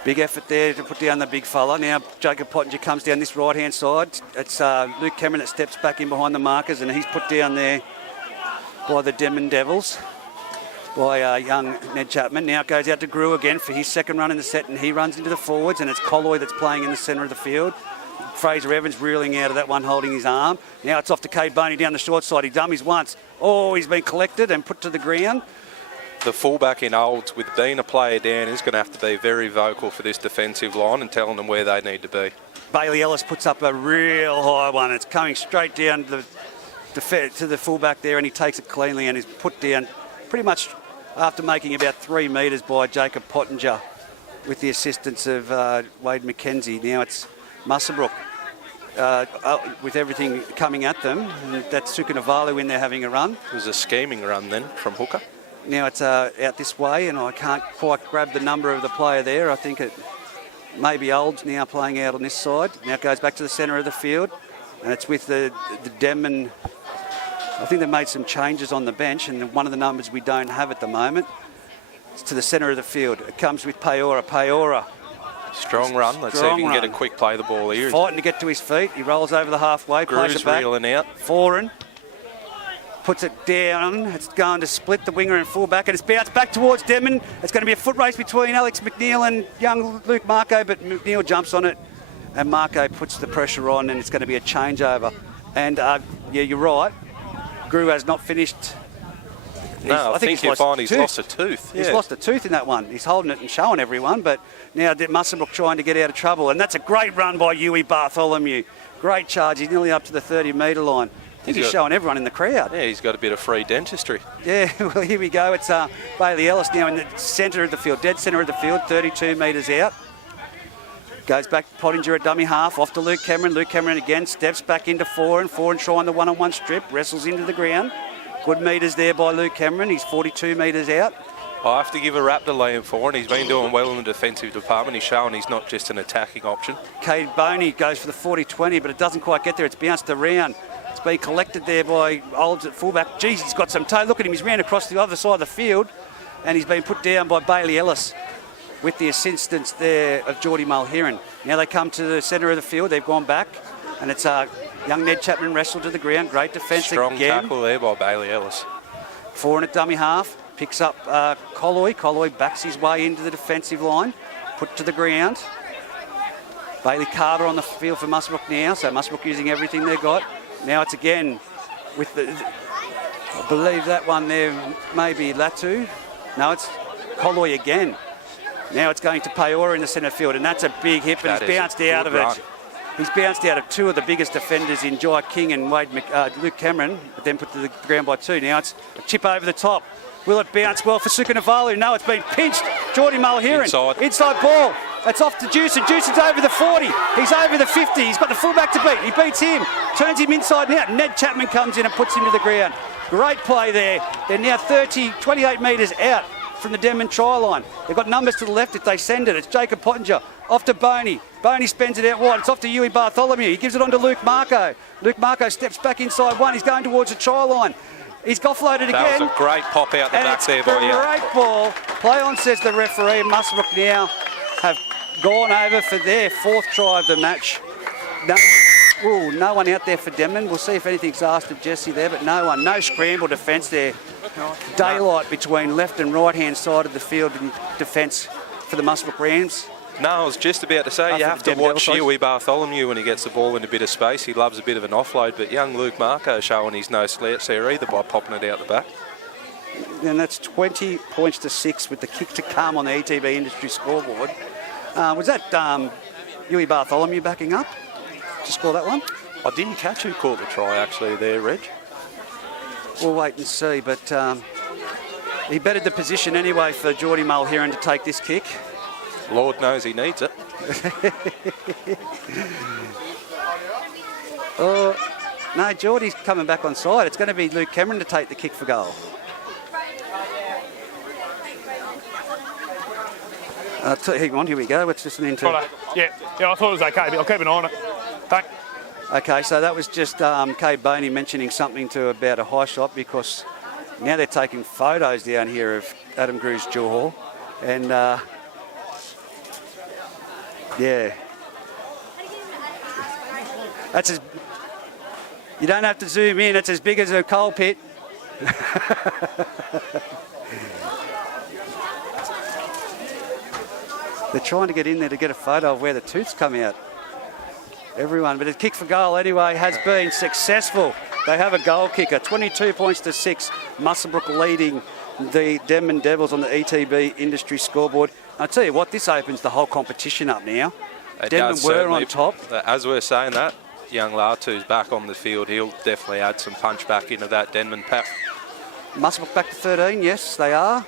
Big effort there to put down the big fella. Now Jacob Pottinger comes down this right-hand side. It's Luke Cameron that steps back in behind the markers, and he's put down there by the Denman Devils, by young Ned Chapman. Now it goes out to Grew again for his second run in the set, and he runs into the forwards, and it's Colloy that's playing in the centre of the field. Fraser Evans reeling out of that one, holding his arm. Now it's off to Cade Boney down the short side. He dummies once. Oh, he's been collected and put to the ground. The fullback in Olds, with being a player down, is going to have to be very vocal for this defensive line and telling them where they need to be. Bailey Ellis puts up a real high one. It's coming straight down to the fullback there, and he takes it cleanly and is put down pretty much after making about 3 metres by Jacob Pottinger with the assistance of Wade McKenzie. Now it's Muswellbrook with everything coming at them. And that's Sukanavalu in there having a run. It was a scheming run then from hooker. Now it's out this way, and I can't quite grab the number of the player there. I think it may be Olds now playing out on this side. Now it goes back to the centre of the field, and it's with the Denman. I think they've made some changes on the bench, and one of the numbers we don't have at the moment. It's to the centre of the field. It comes with Paora. Paora. Strong run. Let's see if he can get a quick play the ball here. Fighting to get to his feet. He rolls over the halfway, plays it back. Reeling out. Foran puts it down. It's going to split the winger and fullback, and it's bounced back towards Denman. It's going to be a foot race between Alex McNeil and young Luke Marco, but McNeil jumps on it, and Marco puts the pressure on, and it's going to be a changeover. And yeah, you're right. Grew has not finished. No, I think you'll find he's lost a tooth. He's lost a tooth in that one. He's holding it and showing everyone, but now Muswellbrook trying to get out of trouble. And that's a great run by Huey Bartholomew. Great charge. He's nearly up to the 30-metre line. I think he's showing everyone in the crowd. Yeah, he's got a bit of free dentistry. Yeah, well, here we go. It's Bailey Ellis now in the centre of the field, dead centre of the field, 32 metres out. Goes back to Pottinger at dummy half, off to Luke Cameron. Luke Cameron again steps back into four and try on the one-on-one strip, wrestles into the ground. Good metres there by Luke Cameron. He's 42 metres out. I have to give a rap to Liam Foran. He's been doing well in the defensive department. He's showing he's not just an attacking option. Cade Boney goes for the 40-20, but it doesn't quite get there. It's bounced around. It's been collected there by Olds at fullback. Geez, he's got some toe. Look at him. He's ran across the other side of the field, and he's been put down by Bailey Ellis with the assistance there of Geordie Mulheron. Now they come to the centre of the field. They've gone back, and it's young Ned Chapman wrestled to the ground. Great defence Strong again. tackle there by Bailey Ellis. Foran at dummy half. Picks up Colloy. Colloy backs his way into the defensive line. Put to the ground. Bailey Carter on the field for Muswellbrook now. So Muswellbrook using everything they've got. Now it's again with the... I believe that one there may be Latu. No, it's Colloy again. Now it's going to Peora in the centre field. And that's a big hit, but he's bounced out of it. He's bounced out of two of the biggest defenders in Jai King and Luke Cameron, but then put to the ground by two. Now it's a chip over the top. Will it bounce well for Sukanavalu? No, it's been pinched. Geordie Mulheron. Inside ball. It's off to Jewson. Jewson's over the 40. He's over the 50. He's got the fullback to beat. He beats him. Turns him inside and out. Ned Chapman comes in and puts him to the ground. Great play there. They're now 28 metres out from the Denman try line. They've got numbers to the left if they send it. It's Jacob Pottinger. Off to Boney. Boney spends it out wide. It's off to Huey Bartholomew. He gives it on to Luke Marco. Luke Marco steps back inside one. He's going towards the try line. He's offloaded again. That was a great pop out the back there by you. Great ball. Play on, says the referee. Muswellbrook now have gone over for their fourth try of the match. No one out there for Denman. We'll see if anything's asked of Jesse there, but no one. No scramble defence there. Daylight between left and right-hand side of the field in defence for the Muswellbrook Rams. No, I was just about to say, you have to watch Huey Bartholomew when he gets the ball in a bit of space. He loves a bit of an offload, but young Luke Marco showing he's no slouch there either by popping it out the back. And that's 20 points to 6 with the kick to come on the ETB industry scoreboard. Was that Huey Bartholomew backing up to score that one? I didn't catch who caught the try actually there, Reg. We'll wait and see, but he bettered the position anyway for Geordie Mulheron to take this kick. Lord knows he needs it. No, Geordie's coming back on side. It's going to be Luke Cameron to take the kick for goal. Hang on, here we go. Let's listen into... Yeah, I thought it was okay, but I'll keep an eye on it. Thanks. Okay, so that was just Cade Boney mentioning something about a high shot, because now they're taking photos down here of Adam Grew's dual hall. And, yeah. That's as... You don't have to zoom in. It's as big as a coal pit. They're trying to get in there to get a photo of where the tooths come out. Everyone, but a kick for goal anyway has been successful. They have a goal kicker, 22 points to 6. Muswellbrook leading the Denman Devils on the ETB industry scoreboard. I'll tell you what, this opens the whole competition up now. Denman were on top. As we're saying that, young Latu's back on the field. He'll definitely add some punch back into that Denman pack. Muswellbrook back to 13, yes, they are.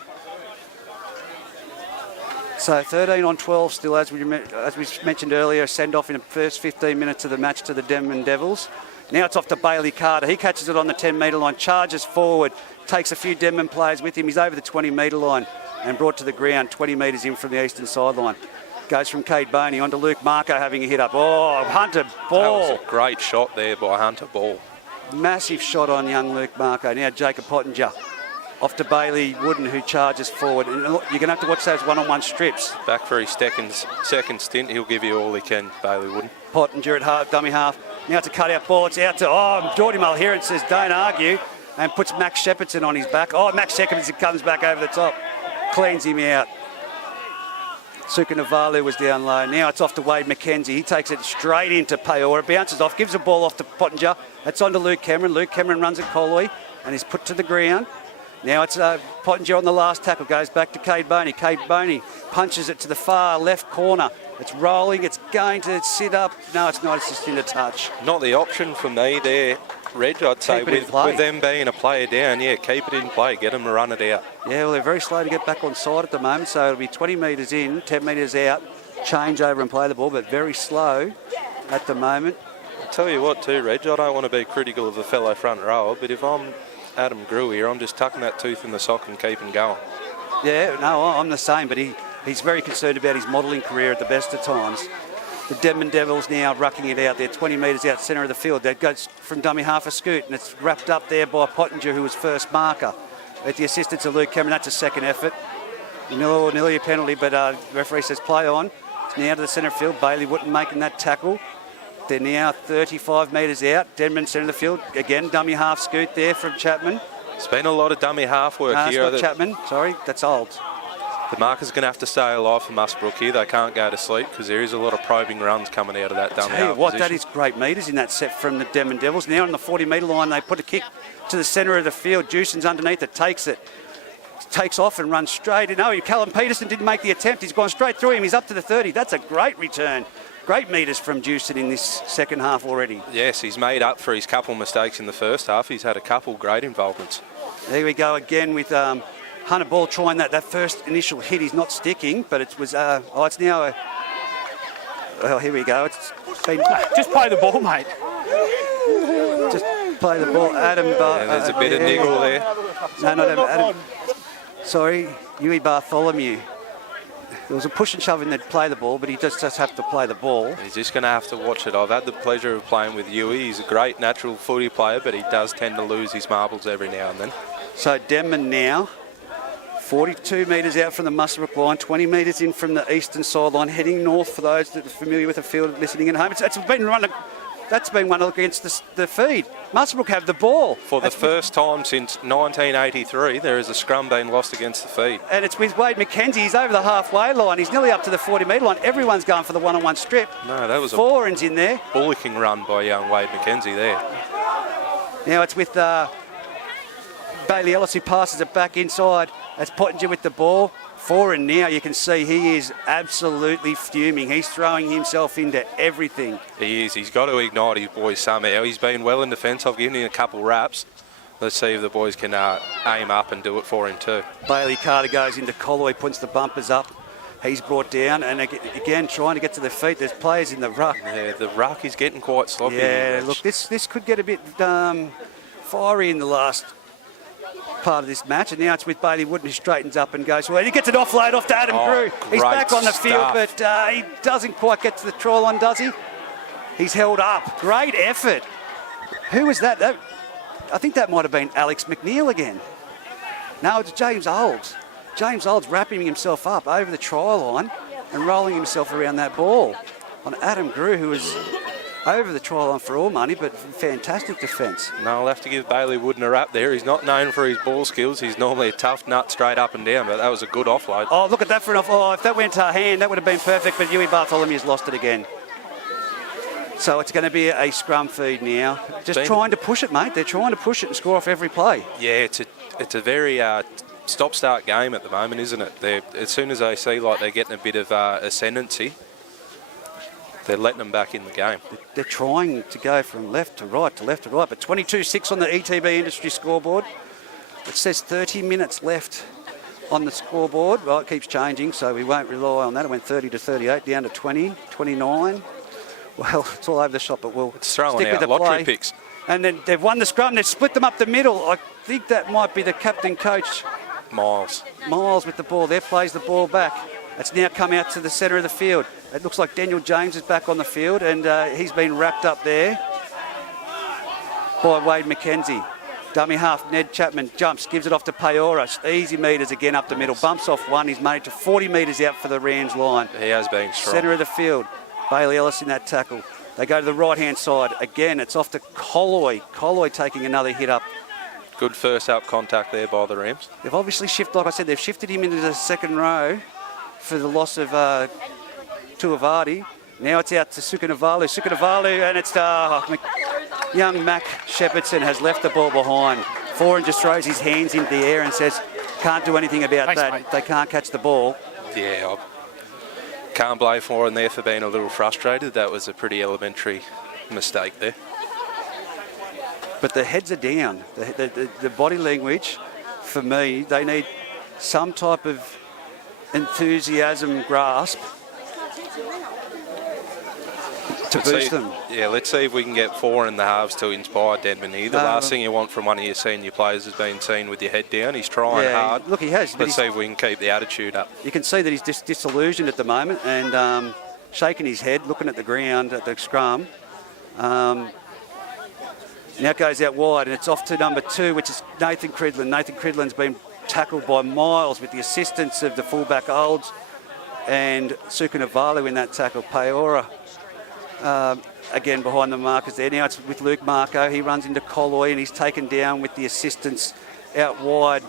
So 13 on 12 still, as we mentioned earlier, send off in the first 15 minutes of the match to the Denman Devils. Now it's off to Bailey Carter. He catches it on the 10-metre line, charges forward, takes a few Denman players with him. He's over the 20-metre line and brought to the ground 20 metres in from the eastern sideline. Goes from Cade Boney on to Luke Marco having a hit up. Oh, Hunter Ball. That was a great shot there by Hunter Ball. Massive shot on young Luke Marco. Now Jacob Pottinger. Off to Bailey Wooden, who charges forward. And you're going to have to watch those one-on-one strips. Back for his second stint. He'll give you all he can, Bailey Wooden. Pottinger at dummy half. Now it's a cut-out ball. It's out to, Geordie Mulheron says, don't argue, and puts Max Shepardson on his back. Oh, Max Shepardson comes back over the top. Cleans him out. Sukanavalu was down low. Now it's off to Wade McKenzie. He takes it straight into Peora. Bounces off, gives the ball off to Pottinger. It's on to Luke Cameron. Luke Cameron runs at Colloy and is put to the ground. Now it's Pottinger on the last tackle, goes back to Cade Boney. Cade Boney punches it to the far left corner. It's rolling. It's going to sit up. No, it's not. It's just in a touch. Not the option for me there, Reg. I'd say Keep it in with play. them being a player down, yeah, keep it in play. Get them to run it out. Yeah, well, they're very slow to get back on side at the moment, so it'll be 20 metres in, 10 metres out, change over and play the ball, but very slow at the moment. I'll tell you what too, Reg, I don't want to be critical of the fellow front rower, but if I'm Adam Grew here, I'm just tucking that tooth in the sock and keeping going. Yeah, no, I'm the same, but he's very concerned about his modelling career at the best of times. The Denman Devils now rucking it out there, 20 metres out centre of the field. That goes from dummy half a scoot, and it's wrapped up there by Pottinger, who was first marker. At the assistance of Luke Cameron, that's a second effort. Nearly a penalty, but the referee says play on. It's now to the centre field. Bailey Wooden making that tackle. They're now 35 metres out. Denman centre of the field. Again, dummy half scoot there from Chapman. It's been a lot of dummy half work No, it's here. not Chapman. Sorry, that's old. The marker's going to have to stay alive for Muswellbrook here. They can't go to sleep because there is a lot of probing runs coming out of that dummy Tell you half what, position. that is great metres in that set from the Denman Devils. Now on the 40-metre line, they put a kick to the centre of the field. Jewson's underneath it, takes it. Takes off and runs straight. No, Callum Peterson didn't make the attempt. He's gone straight through him. He's up to the 30. That's a great return. Great metres from Jewson in this second half already. Yes, he's made up for his couple mistakes in the first half. He's had a couple great involvements. There we go again with Hunter Ball trying that first initial hit. He's not sticking, but it was, it's now a, well, here we go. It's been, Just play the ball, mate. just play the ball. Adam, There's a bit of niggle there. No, not Adam. Sorry, Huey Bartholomew. There was a push and shove in there to play the ball, but he just have to play the ball. He's just going to have to watch it. I've had the pleasure of playing with Huey. He's a great natural footy player, but he does tend to lose his marbles every now and then. So Denman now, 42 metres out from the Muswellbrook line, 20 metres in from the eastern sideline, heading north for those that are familiar with the field listening at home. It's been run. That's been one against the feed. Muswellbrook have the ball. For the first time since 1983, there is a scrum being lost against the feed. And it's with Wade McKenzie. He's over the halfway line. He's nearly up to the 40-metre line. Everyone's going for the one-on-one strip. No, that was a Foreign's in there. bullocking run by young Wade McKenzie there. Now it's with Bailey Ellis who passes it back inside. That's Pottinger with the ball. Foreign now, you can see he is absolutely fuming. He's throwing himself into everything. He is. He's got to ignite his boys somehow. He's been well in defence. I've given him a couple raps. Let's see if the boys can aim up and do it for him too. Bailey Carter goes into Colloy, puts the bumpers up. He's brought down, and again trying to get to the feet. There's players in the ruck. Yeah, the ruck is getting quite sloppy. Yeah, look, this could get a bit fiery in the last part of this match, and now it's with Bailey Wooden, who straightens up and goes well. He gets an offload off to Adam Grew. He's great back on the field, stuff. but he doesn't quite get to the try line, does he? He's held up. Great effort. Who was that? I think that might have been Alex McNeil again. No, it's James Olds. James Olds wrapping himself up over the try line and rolling himself around that ball on Adam Grew, who was over the try line for all money, but fantastic defence. No, I'll have to give Bailey Wooden a rap there. He's not known for his ball skills. He's normally a tough nut straight up and down, but that was a good offload. Oh, look at that for an off. Oh, if that went to our hand, that would have been perfect, but Huey Bartholomew's lost it again. So it's going to be a scrum feed now. Just trying to push it, mate. They're trying to push it and score off every play. Yeah, it's a very stop-start game at the moment, isn't it? As soon as they see like they're getting a bit of ascendancy, they're letting them back in the game. They're trying to go from left to right, but 22-6 on the ETB industry scoreboard. It says 30 minutes left on the scoreboard. Well, it keeps changing, so we won't rely on that. It went 30 to 38, down to 20, 29. Well, it's all over the shop, but we'll It's throwing stick with out the lottery play. picks. And then they've won the scrum. They've split them up the middle. I think that might be the captain coach, Miles. Miles, with the ball. There plays the ball back. It's now come out to the centre of the field. It looks like Daniel James is back on the field, and he's been wrapped up there by Wade McKenzie. Dummy half, Ned Chapman jumps, gives it off to Peora. Easy metres again up the middle. Bumps off one. He's made it to 40 metres out for the Rams line. He has been strong. Centre of the field. Bailey Ellis in that tackle. They go to the right-hand side. Again, it's off to Colloy. Colloy taking another hit up. Good first up contact there by the Rams. They've obviously shifted, like I said, they've shifted him into the second row for the loss of Tuivasa. Now it's out to Sukanavalu, and it's young Mac Shepardson has left the ball behind. Foran just throws his hands into the air and says, can't do anything about Thanks, that. mate. They can't catch the ball. Yeah, Can't blame Foran there for being a little frustrated. That was a pretty elementary mistake there. But the heads are down. The body language, for me, they need some type of enthusiasm grasp to boost them. Yeah, let's see if we can get 4 in the halves to inspire Denman here. The last thing you want from one of your senior players is being seen with your head down. He's trying hard. Look, he has. Let's see if we can keep the attitude up. You can see that he's just disillusioned at the moment and shaking his head, looking at the ground at the scrum. Now it goes out wide and it's off to number 2, which is Nathan Cridlin. Nathan Cridlin's been tackled by Miles with the assistance of the fullback Olds and Sukunavalu in that tackle. Peora again behind the markers there. Now it's with Luke Marco. He runs into Colloy and he's taken down with the assistance out wide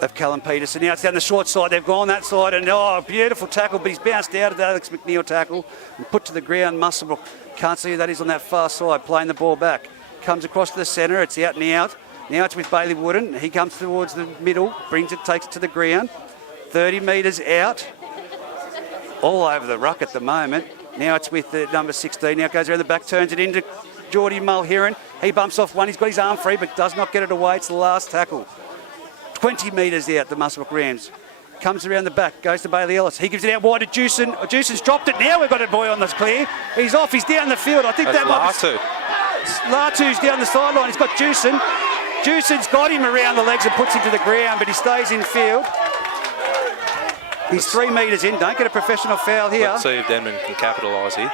of Callum Peterson. Now it's down the short side. They've gone that side and beautiful tackle, but he's bounced out of the Alex McNeil tackle and put to the ground. Muswellbrook, can't see who that is on that far side, playing the ball back. Comes across to the centre. It's out and out. Now it's with Bailey Wooden. He comes towards the middle, brings it, takes it to the ground. 30 metres out. All over the ruck at the moment. Now it's with the number 16. Now it goes around the back, turns it into Geordie Mulheron. He bumps off one. He's got his arm free, but does not get it away. It's the last tackle. 20 metres out, the Muswellbrook Rams. Comes around the back, goes to Bailey Ellis. He gives it out wide to Jewson. Jewson's dropped it. Now we've got a boy on the clear. He's off. He's down the field. I think That's that might be... Latu's down the sideline. He's got Jewson. Jewson's got him around the legs and puts him to the ground, but he stays in field. He's 3 metres in. Don't get a professional foul here. Let's see if Denman can capitalise here.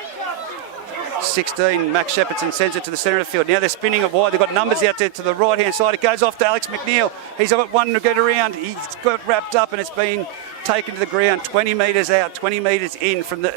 16, Max Shepardson sends it to the centre of the field. Now they're spinning it wide. They've got numbers out there to the right-hand side. It goes off to Alex McNeil. He's got one to get around. He's got wrapped up and it's been taken to the ground. 20 metres out, 20 metres in from the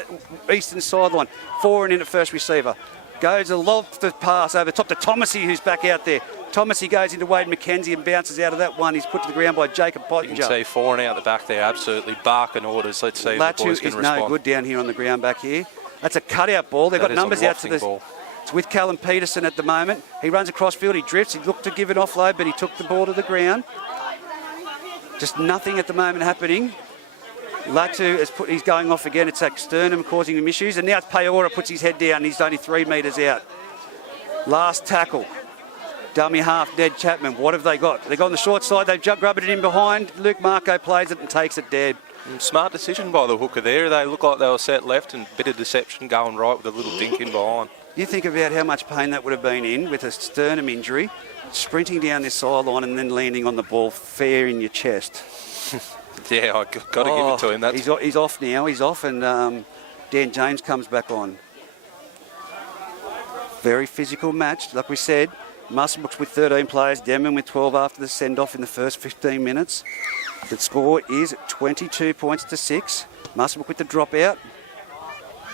eastern sideline. 4 and in at first receiver. Goes a lob to pass over top to Thomasy, who's back out there. Thomasy goes into Wade McKenzie and bounces out of that one. He's put to the ground by Jacob Pottinger. You can see 4 and out the back there, absolutely barking orders. Let's see if the boys can is respond. no good down here on the ground back here. That's a cutout ball. They've got numbers out to this. Ball. It's with Callum Peterson at the moment. He runs across field, he drifts, he looked to give an offload, but he took the ball to the ground. Just nothing at the moment happening. Latu he's going off again. It's Sternum causing him issues. And now it's Peora puts his head down. He's only 3 metres out. Last tackle. Dummy half, Ned Chapman. What have they got? They got on the short side. They've grubbed it in behind. Luke Marco plays it and takes it dead. Smart decision by the hooker there. They look like they were set left and a bit of deception going right with a little dink in behind. You think about how much pain that would have been in with a sternum injury, sprinting down this sideline and then landing on the ball fair in your chest. Yeah, I've got to give it to him. He's off now. He's off and Dan James comes back on. Very physical match, like we said. Muswellbrook with 13 players, Denman with 12 after the send-off in the first 15 minutes. The score is 22 points to 6. Muswellbrook with the dropout.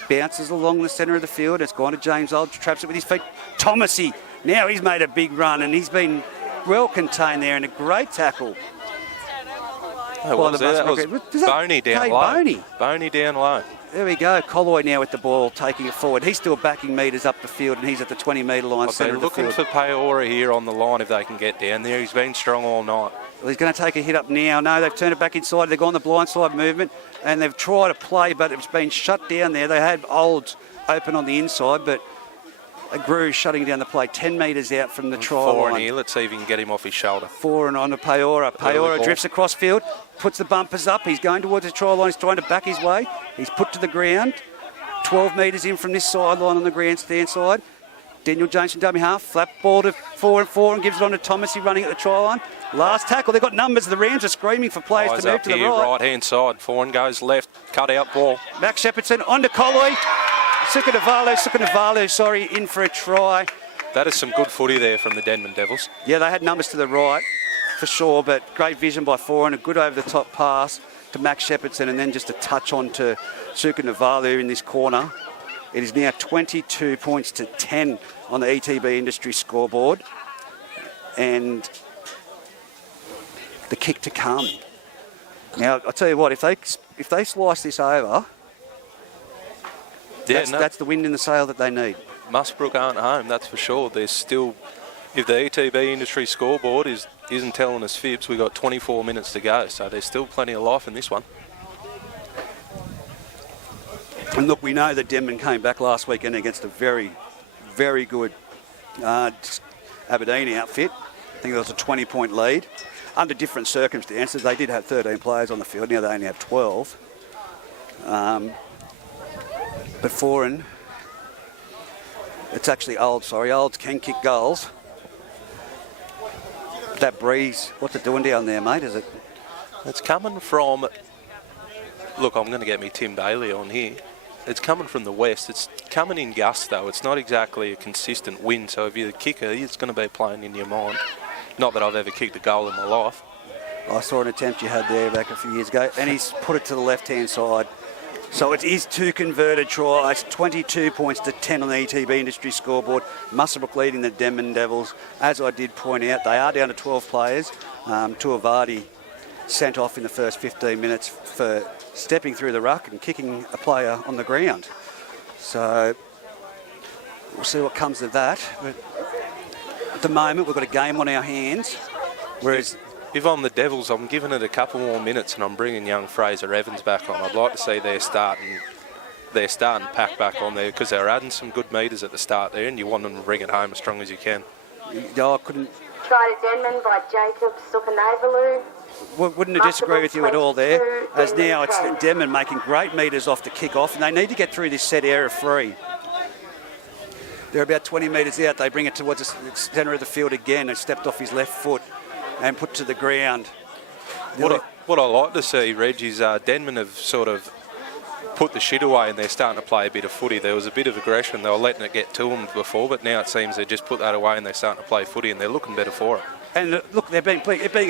Bounces along the centre of the field. It's gone to James Old, traps it with his feet. Thomasy, now he's made a big run and he's been well contained there and a great tackle. That was Boney down low. Boney down low. There we go. Colloy now with the ball, taking it forward. He's still backing metres up the field and he's at the 20-metre line, centre of the field. They're looking for Peora here on the line if they can get down there. He's been strong all night. Well, he's going to take a hit up now. No, they've turned it back inside. They've gone the blind side movement and they've tried to play, but it's been shut down there. They had Olds open on the inside, but Grew shutting down the play 10 metres out from the try line. 4 in here. Let's see if he can get him off his shoulder. 4 and on to Peora. Peora drifts across field, puts the bumpers up. He's going towards the try line. He's trying to back his way. He's put to the ground. 12 metres in from this sideline on the grandstand side. Daniel James from dummy half. Flap ball to 4 and 4 and gives it on to Thomasy running at the try line. Last tackle. They've got numbers. The Rams are screaming for players to move to the right. Right-hand side. 4 and goes left. Cut out ball. Max Shepardson on to Colloy. Sukunavalu, in for a try. That is some good footy there from the Denman Devils. Yeah, they had numbers to the right for sure, but great vision by 4 and a good over-the-top pass to Max Shepardson and then just a touch on to Sukunavalu in this corner. It is now 22 points to 10 on the ETB Industry scoreboard. And the kick to come. Now, I'll tell you what, if they slice this over, that's the wind in the sail that they need. Muswellbrook aren't home, that's for sure. There's still, if the ETB Industry scoreboard isn't telling us fibs, we've got 24 minutes to go, so there's still plenty of life in this one. And look, we know that Denman came back last weekend against a very, very good Aberdeen outfit. I think there was a 20-point lead. Under different circumstances, they did have 13 players on the field. Now they only have 12. But foreign, it's actually Olds can kick goals. That breeze, what's it doing down there, mate? Is it? It's coming from... Look, I'm going to get me Tim Bailey on here. It's coming from the west. It's coming in gusts, though. It's not exactly a consistent wind, so if you're the kicker, it's going to be playing in your mind. Not that I've ever kicked a goal in my life. I saw an attempt you had there back a few years ago, and he's put it to the left-hand side. So it is 2 converted tries, 22 points to 10 on the ETB industry scoreboard. Muswellbrook leading the Denman Devils. As I did point out, they are down to 12 players. Tuivasa sent off in the first 15 minutes for stepping through the ruck and kicking a player on the ground. So we'll see what comes of that. But at the moment, we've got a game on our hands. Whereas if I'm the Devils, I'm giving it a couple more minutes and I'm bringing young Fraser Evans back on. I'd like to see their starting pack back on there because they're adding some good metres at the start there and you want them to bring it home as strong as you can. I couldn't... Try to Denman by Jacob Supanavalu. Wouldn't disagree with you at all there, as now it's Denman making great metres off the kick-off and they need to get through this set area free. They're about 20 metres out. They bring it towards the centre of the field again and stepped off his left foot and put to the ground. What I like to see, Reg, is Denman have sort of put the shit away and they're starting to play a bit of footy. There was a bit of aggression. They were letting it get to them before, but now it seems they just put that away and they're starting to play footy and they're looking better for it. And look, they're being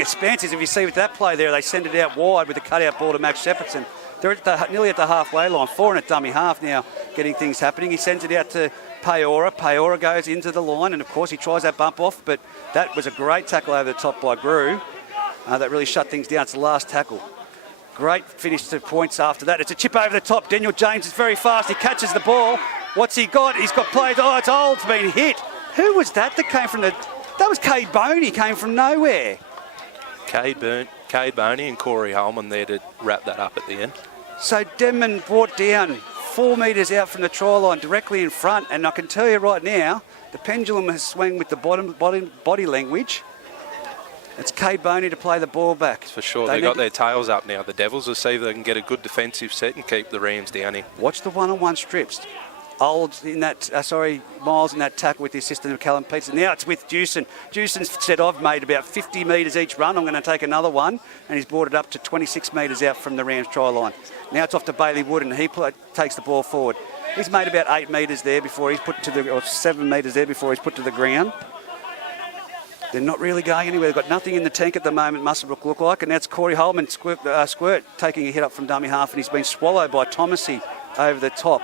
expansive. If you see with that play there, they send it out wide with a cutout ball to Max Shepardson. They're nearly at the halfway line. 4 at dummy half now, getting things happening. He sends it out to Peora. Peora goes into the line, and of course he tries that bump off, but that was a great tackle over the top by Grew. That really shut things down. It's the last tackle. Great finish to points after that. It's a chip over the top. Daniel James is very fast. He catches the ball. What's he got? He's got played. Oh, it's Old's been hit. Who was that came from the... That was Cade Boney, came from nowhere. Cade Boney and Corey Holman there to wrap that up at the end. So Denman brought down 4 metres out from the try line, directly in front, and I can tell you right now, the pendulum has swung with the body language. It's Cade Boney to play the ball back. For sure, they've got their tails up now. The Devils will see if they can get a good defensive set and keep the Rams down here. Watch the one-on-one strips. Miles in that tackle with the assistant of Callum Peterson. Now it's with Dewson. Dewson said, I've made about 50 metres each run. I'm going to take another one. And he's brought it up to 26 metres out from the Rams try line. Now it's off to Bailey Wood and he takes the ball forward. He's made about 8 metres there before he's put to the, or 7 metres there before he's put to the ground. They're not really going anywhere. They've got nothing in the tank at the moment, Muswellbrook look like. And that's Corey Holman, Squirt, taking a hit up from dummy half and he's been swallowed by Thomasy over the top.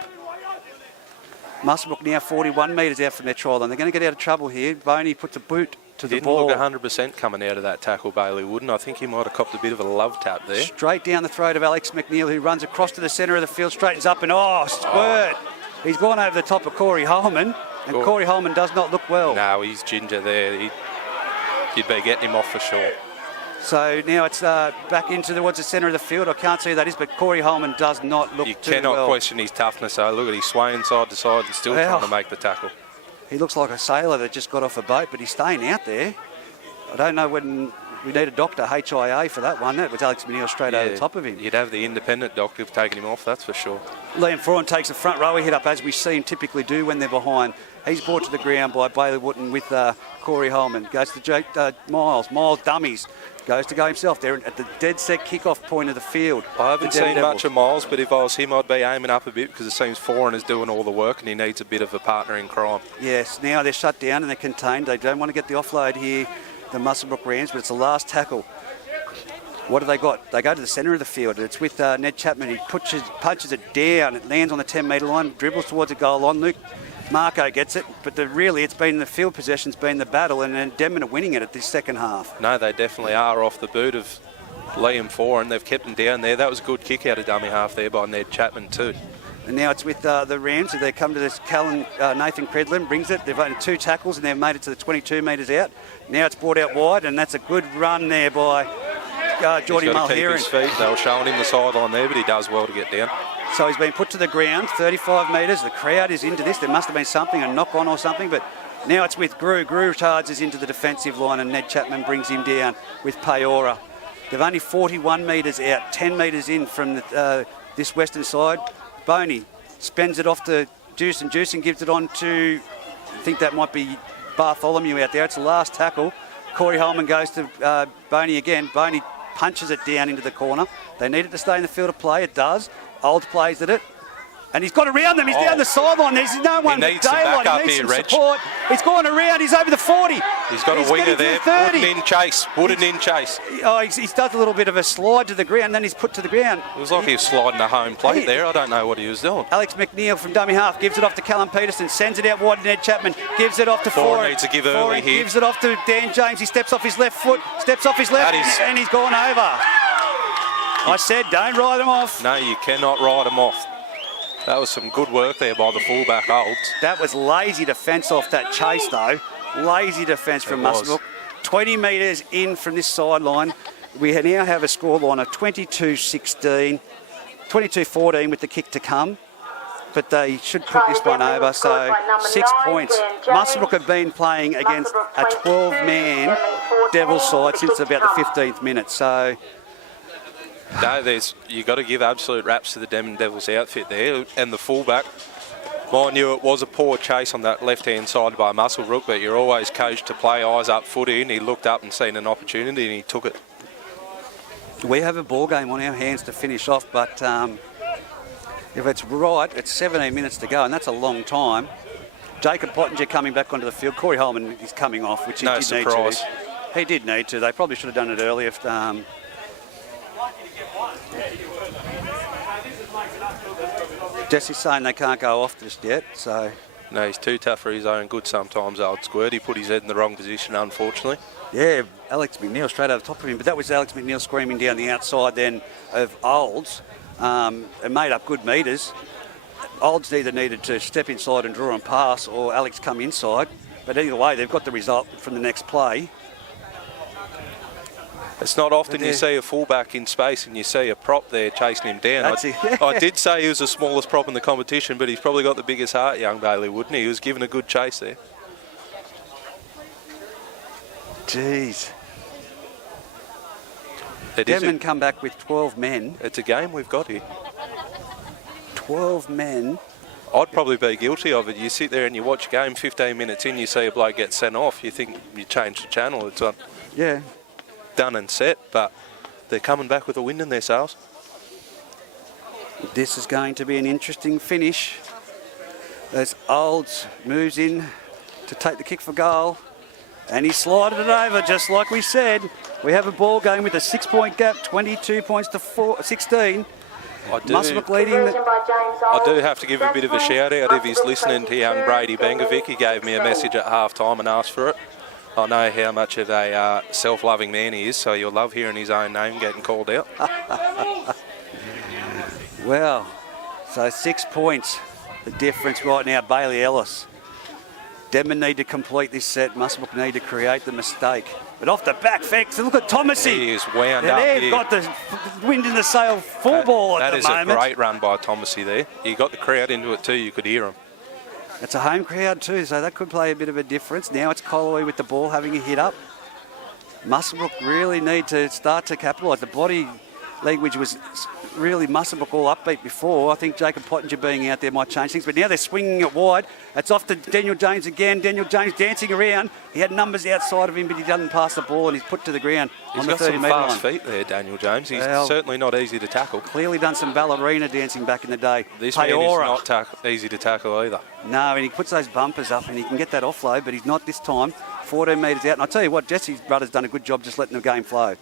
Muswellbrook now 41 metres out from their try line. They're going to get out of trouble here. Boney puts a boot to the ball. Didn't look 100% coming out of that tackle, Bailey wouldn't. I think he might have copped a bit of a love tap there. Straight down the throat of Alex McNeil, who runs across to the centre of the field, straightens up and Squirt. He's gone over the top of Corey Holman, and Corey Holman does not look well. No, he's ginger there. You'd be getting him off for sure. So now it's back into towards the centre of the field. I can't see who that is, but Corey Holman does not look too well. You cannot question his toughness, though. Look at him swaying side to side and still trying to make the tackle. He looks like a sailor that just got off a boat, but he's staying out there. I don't know when we need a doctor, HIA, for that one. That was Alex McNeil straight over the top of him. You'd have the independent doctor taking him off, that's for sure. Liam Fraun takes a front rower hit up, as we see him typically do when they're behind. He's brought to the ground by Bailey Wooten with Corey Holman. Goes to Miles. Miles dummies. Goes to go himself. They're at the dead set kickoff point of the field. I haven't seen much of Miles, but if I was him, I'd be aiming up a bit because it seems Foreign is doing all the work and he needs a bit of a partner in crime. Yes, now they're shut down and they're contained. They don't want to get the offload here, the Muswellbrook Rams, but it's the last tackle. What have they got? They go to the centre of the field. It's with Ned Chapman. He punches it down. It lands on the 10-metre line, dribbles towards the goal line. Luke Marco gets it, but really it's been the field possession's been the battle, and then Denman are winning it at this second half. No, they definitely are off the boot of Liam Foreign. They've kept him down there. That was a good kick out of dummy half there by Ned Chapman too. And now it's with the Rams. They come to this Nathan Credlin, brings it. They've only 2 tackles and they've made it to the 22 metres out. Now it's brought out wide, and that's a good run there by Geordie Mulheron. He's got to keep his feet. They were showing him the sideline there, but he does well to get down. So he's been put to the ground, 35 metres. The crowd is into this. There must have been something, a knock-on or something, but now it's with Grew. Grew charges into the defensive line and Ned Chapman brings him down with Peora. They've only 41 metres out, 10 metres in from this western side. Boney spends it off to Juicen. Juicen gives it on to, I think that might be Bartholomew out there. It's the last tackle. Corey Holman goes to Boney again. Boney punches it down into the corner. They need it to stay in the field of play. It does. Old plays at it. And he's got around them. He's down the sideline. There's no one but daylight. He needs some support. He's gone around. He's over the 40. He's got a winger there. Wooden in chase. Wooden in chase. Oh, he does a little bit of a slide to the ground, then he's put to the ground. It was like he was sliding a home plate there. I don't know what he was doing. Alex McNeil from dummy half gives it off to Callum Peterson, sends it out wide to Ned Chapman, gives it off to Ford. Needs to give early here. Gives it off to Dan James. He steps off his left foot, and he's gone over. I said, don't ride them off. No, you cannot ride them off. That was some good work there by the fullback, Olds. That was lazy defence off that chase, though. Lazy defence from Muswellbrook. 20 metres in from this sideline. We now have a scoreline of 22-16, 22-14 with the kick to come. But they should put this one over, so 6 points. Muswellbrook have been playing against a 12-man Devil side since about the 15th minute, so... No, you got to give absolute raps to the Denman Devils outfit there and the fullback. Mind you, it was a poor chase on that left-hand side by Muswellbrook, but you're always coached to play eyes up footy, and he looked up and seen an opportunity and he took it. We have a ball game on our hands to finish off, but if it's right, it's 17 minutes to go, and that's a long time. Jacob Pottinger coming back onto the field. Corey Holman is coming off, which he did need to. He did need to. They probably should have done it earlier. Jesse's saying they can't go off just yet, so... No, he's too tough for his own good sometimes, Old Squirt. He put his head in the wrong position, unfortunately. Yeah, Alex McNeil straight over the top of him, but that was Alex McNeil screaming down the outside then of Olds. It made up good metres. Olds either needed to step inside and draw and pass, or Alex come inside. But either way, they've got the result from the next play. It's not often you see a fullback in space and you see a prop there chasing him down. I did say he was the smallest prop in the competition, but he's probably got the biggest heart, young Bailey, wouldn't he? He was given a good chase there. Jeez. Denman come back with 12 men. It's a game we've got here. 12 men. I'd probably be guilty of it. You sit there and you watch a game, 15 minutes in, you see a bloke get sent off, you think you change the channel. It's yeah. Done and set, but they're coming back with a win in their sails. This is going to be an interesting finish as Olds moves in to take the kick for goal, and he slided it over just like we said. We have a ball game with a 6-point gap, 22 points to 16. Muswellbrook leading. I do have to give a bit of a shout out if he's listening to young Brady Bengovic. He gave me a message at half time and asked for it. I know how much of a self-loving man he is, so you'll love hearing his own name getting called out. Well, so 6 points, the difference right now. Bailey Ellis. Denman need to complete this set. Muswellbrook need to create the mistake. But off the back, Fex, look at Thomasy. He is wound up. They've got the wind in the sail full ball at the moment. That is a great run by Thomasy there. You got the crowd into it too, you could hear him. It's a home crowd too, so that could play a bit of a difference. Now it's Colloway with the ball having a hit up. Muswellbrook really need to start to capitalise. The body language was really Muswellbrook all upbeat before. I think Jacob Pottinger being out there might change things, but now they're swinging it wide. It's off to Daniel James again. Daniel James dancing around. He had numbers outside of him, but he doesn't pass the ball and he's put to the ground on the 30 metre line. He's got some fast feet there, Daniel James. He's certainly not easy to tackle. Clearly done some ballerina dancing back in the day. This man is not easy to tackle either. No, and he puts those bumpers up and he can get that offload, but he's not this time. 14 metres out. And I tell you what, Jesse's brother's done a good job just letting the game flow.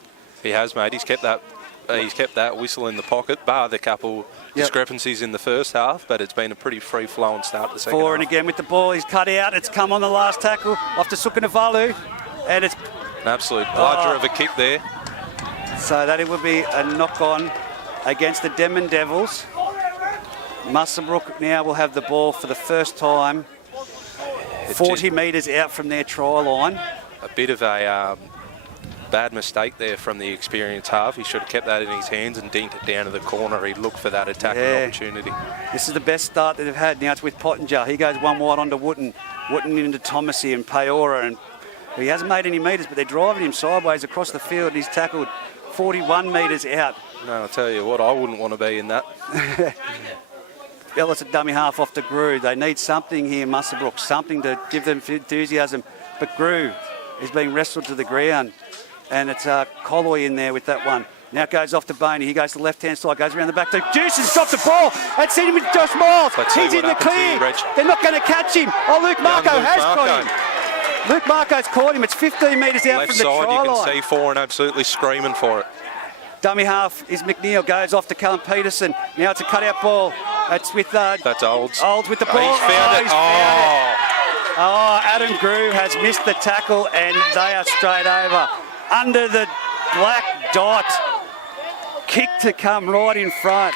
He has, mate. He's kept that whistle in the pocket, bar the couple discrepancies in the first half, but it's been a pretty free-flowing start to the second half. And again with the ball, he's cut out. It's come on the last tackle off to Sukanavalu, and it's an absolute bludger of a kick there. So that it would be a knock-on against the Denman Devils. Muswellbrook now will have the ball for the first time 40 metres out from their try line. A bit of a Bad mistake there from the experienced half. He should have kept that in his hands and dinked it down to the corner. He looked for that attacking opportunity. This is the best start that they've had. Now it's with Pottinger. He goes one wide onto Wooten. Wooten into Thomasy and Peora. And he hasn't made any metres, but they're driving him sideways across the field. And he's tackled 41 metres out. No, I'll tell you what, I wouldn't want to be in that. Ellis at dummy half off to Grew. They need something here, Muswellbrook, something to give them enthusiasm. But Grew is being wrestled to the ground. And it's Colloy in there with that one. Now it goes off to Boney. He goes to the left-hand side, goes around the back to Juice's dropped the ball. That's hit him with Josh Miles. He's in the clear. They're not going to catch him. Oh, Luke Marco has caught him. Luke Marco's caught him. It's 15 metres out Left from the try side, you line. can see Foran absolutely screaming for it. Dummy half is McNeil, goes off to Callum Peterson. Now it's a cutout ball. It's with... That's Olds. Olds with the ball. He's found it. Oh, Adam Grew has missed the tackle and they are straight over. Under the black dot. Kick to come right in front.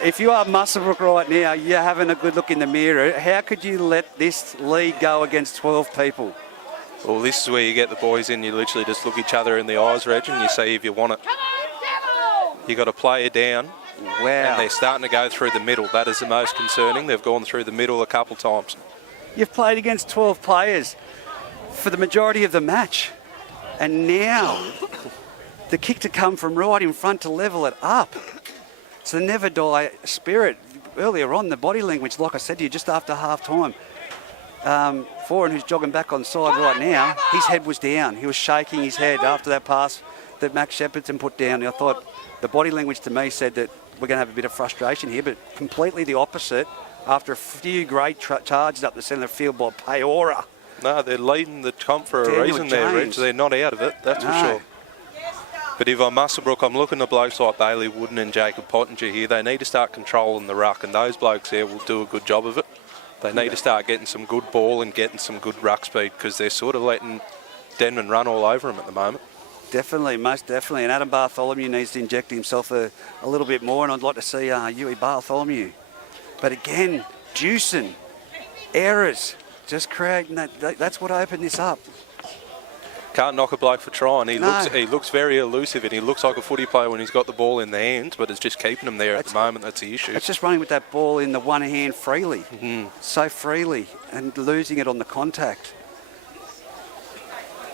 If you are Muswellbrook right now, you're having a good look in the mirror. How could you let this league go against 12 people? Well, this is where you get the boys in. You literally just look each other in the eyes, Reg, and you see if you want it. You got a player down. Wow. And they're starting to go through the middle. That is the most concerning. They've gone through the middle a couple times. You've played against 12 players for the majority of the match. And now, the kick to come from right in front to level it up. It's the never die spirit. Earlier on, the body language, like I said to you, just after half time, Foran, who's jogging back on side right now, his head was down. He was shaking his head after that pass that Max Shepardson put down. I thought the body language to me said that we're going to have a bit of frustration here, but completely the opposite after a few great charges up the centre of the field by Peora. No, they're leading the comp for a reason there, Reg. They're not out of it, that's for sure. But if I'm Muswellbrook, I'm looking at blokes like Bailey Wooden and Jacob Pottinger here. They need to start controlling the ruck, and those blokes there will do a good job of it. They need to start getting some good ball and getting some good ruck speed because they're sort of letting Denman run all over them at the moment. Definitely, most definitely. And Adam Bartholomew needs to inject himself a little bit more, and I'd like to see Huey Bartholomew. But again, juicing, errors, just creating that's what opened this up. Can't knock a bloke for trying. He looks very elusive and he looks like a footy player when he's got the ball in the hands, but it's just keeping him there at the moment. That's the issue. It's just running with that ball in the one hand freely, so freely, and losing it on the contact.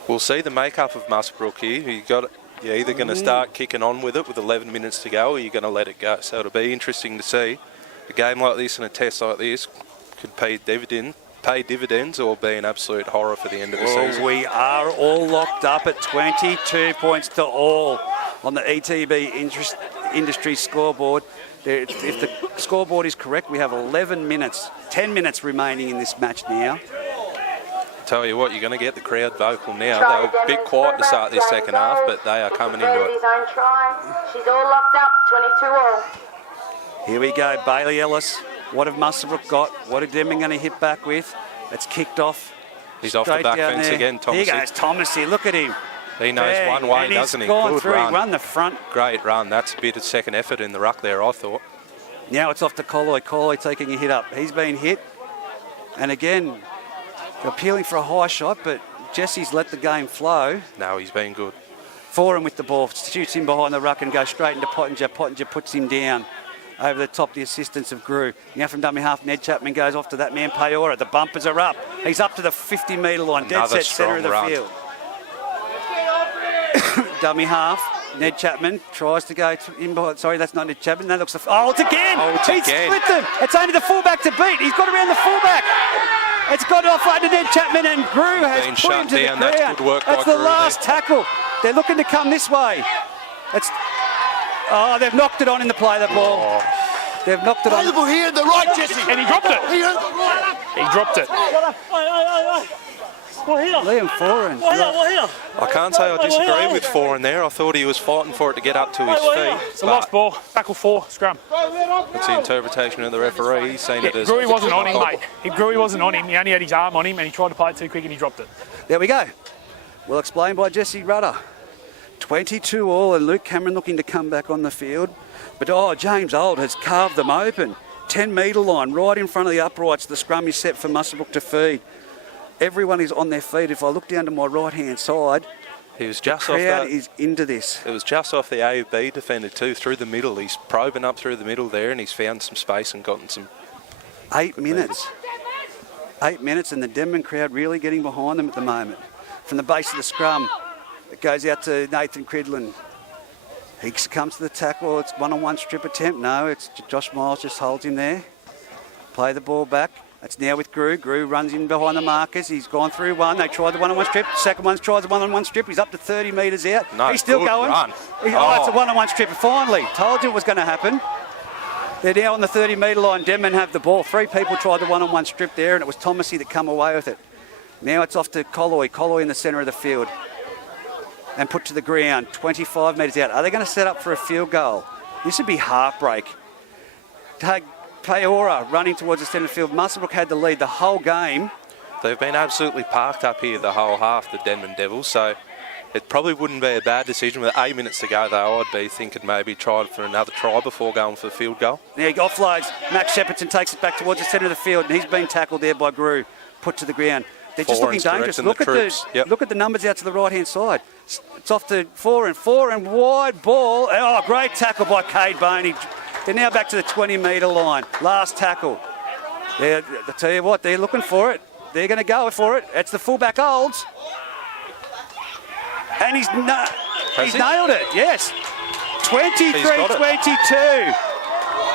We'll see the makeup of Muswellbrook here. You're either going to start kicking on with it with 11 minutes to go, or you're going to let it go. So it'll be interesting to see. A game like this and a test like this could pay dividends or be an absolute horror for the end of the season. We are all locked up at 22 points to all on the ETB industry scoreboard. If the scoreboard is correct, we have 10 minutes remaining in this match now. Tell you what, you're going to get the crowd vocal now. They were a bit quiet to start this second half, but they are coming into it. His own try. She's all locked up, 22 all. Here we go, Bailey Ellis. What have Muswellbrook got? What are Denman going to hit back with? It's kicked off. He's off the back fence again, Thomasy. Here goes Thomasy, look at him. He knows one way, doesn't he? Good run. He run the front. Great run. That's a bit of second effort in the ruck there, I thought. Now it's off to Colloy. Colloy taking a hit up. He's been hit. And again, appealing for a high shot, but Jesse's let the game flow. No, he's been good. Foran with the ball, shoots him behind the ruck and goes straight into Pottinger. Pottinger puts him down over the top, the assistance of Grew. Now from dummy half, Ned Chapman goes off to that man, Peora. The bumpers are up. He's up to the 50-metre line, dead set centre of the field. Dummy half, Ned Chapman tries to go in behind. Sorry, that's not Ned Chapman. That looks... Oh, it's again! He's split them! It's only the fullback to beat. He's got around the fullback. It's got off under Ned Chapman, and Grew has put him to the ground. That's good work by That's the last tackle. They're looking to come this way. Oh, they've knocked it on in the play, that ball. They've knocked it on. Available here in the right, Jesse. And he dropped it. He dropped it. Liam Foran. I can't say I disagree with Foran there. I thought he was fighting for it to get up to his feet. It's a lost ball. Tackle 4, scrum. That's the interpretation of the referee. He's seen it as... Grewy wasn't on him, mate. Grewy wasn't on him. He only had his arm on him and he tried to play it too quick and he dropped it. There we go. Well explained by Jesse Rudder. 22 all, and Luke Cameron looking to come back on the field. But James Old has carved them open. 10-metre line right in front of the uprights. The scrum is set for Muswellbrook to feed. Everyone is on their feet. If I look down to my right-hand side, He was just The off crowd that. is into this. It was just off the A B defender too, through the middle. He's probing up through the middle there, and he's found some space and gotten some. 8 minutes. 8 minutes, and the Denman crowd really getting behind them at the moment. From the base of the scrum, it goes out to Nathan Cridlin. He comes to the tackle. It's one-on-one strip attempt. No, it's Josh Miles just holds him there. Play the ball back. It's now with Grew. Grew runs in behind the markers. He's gone through one. They tried the one-on-one strip. Second one's tried the one-on-one strip. He's up to 30 metres out. No, he's still good going. run. It's a one-on-one strip. Finally, told you it was going to happen. They're now on the 30-metre line. Denman have the ball. 3 people tried the one-on-one strip there, and it was Thomasy that come away with it. Now it's off to Colloy. Colloy in the centre of the field. And put to the ground, 25 metres out. Are they going to set up for a field goal? This would be heartbreak. Peora running towards the centre field. Muswellbrook had the lead the whole game. They've been absolutely parked up here the whole half, the Denman Devils, so it probably wouldn't be a bad decision. With 8 minutes to go, though, I'd be thinking maybe try for another try before going for the field goal. Now he offloads. Max Shepardson takes it back towards the centre of the field, and he's been tackled there by Grew, put to the ground. They're just looking dangerous. Look at the numbers out to the right-hand side. It's off to 4 and wide ball. Oh, great tackle by Cade Boney. They're now back to the 20-metre line. Last tackle. I tell you what, they're looking for it. They're going to go for it. It's the fullback Olds. And he's nailed it, yes. 23-22.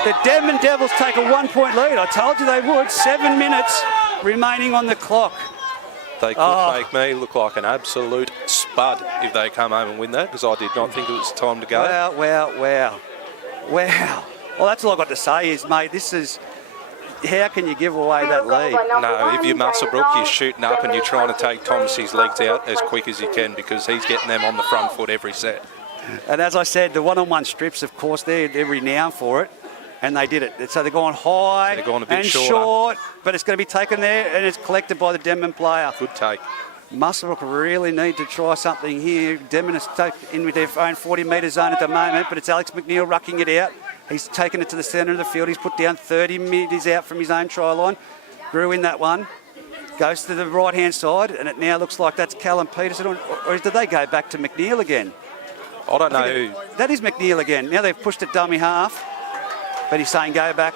The Denman Devils take a 1-point lead. I told you they would. 7 minutes remaining on the clock. They could make me look like an absolute spud if they come home and win that, because I did not think it was time to go. Wow. Well, that's all I've got to say is, mate, this is... How can you give away that lead? No, if you're Muswellbrook, you're shooting up and you're trying to take Thomasy's legs out as quick as you can, because he's getting them on the front foot every set. And as I said, the one-on-one strips, of course, they're renowned for it. And they did it. So they're going high and short, but it's going to be taken there and it's collected by the Denman player. Good take. Muswellbrook really need to try something here. Denman is in with their own 40-metre zone at the moment, but it's Alex McNeil rucking it out. He's taken it to the centre of the field. He's put down 30 metres out from his own try line. Grew in that one. Goes to the right-hand side, and it now looks like that's Callum Peterson. Or did they go back to McNeil again? I don't know who. That is McNeil again. Now they've pushed it dummy half. But he's saying go back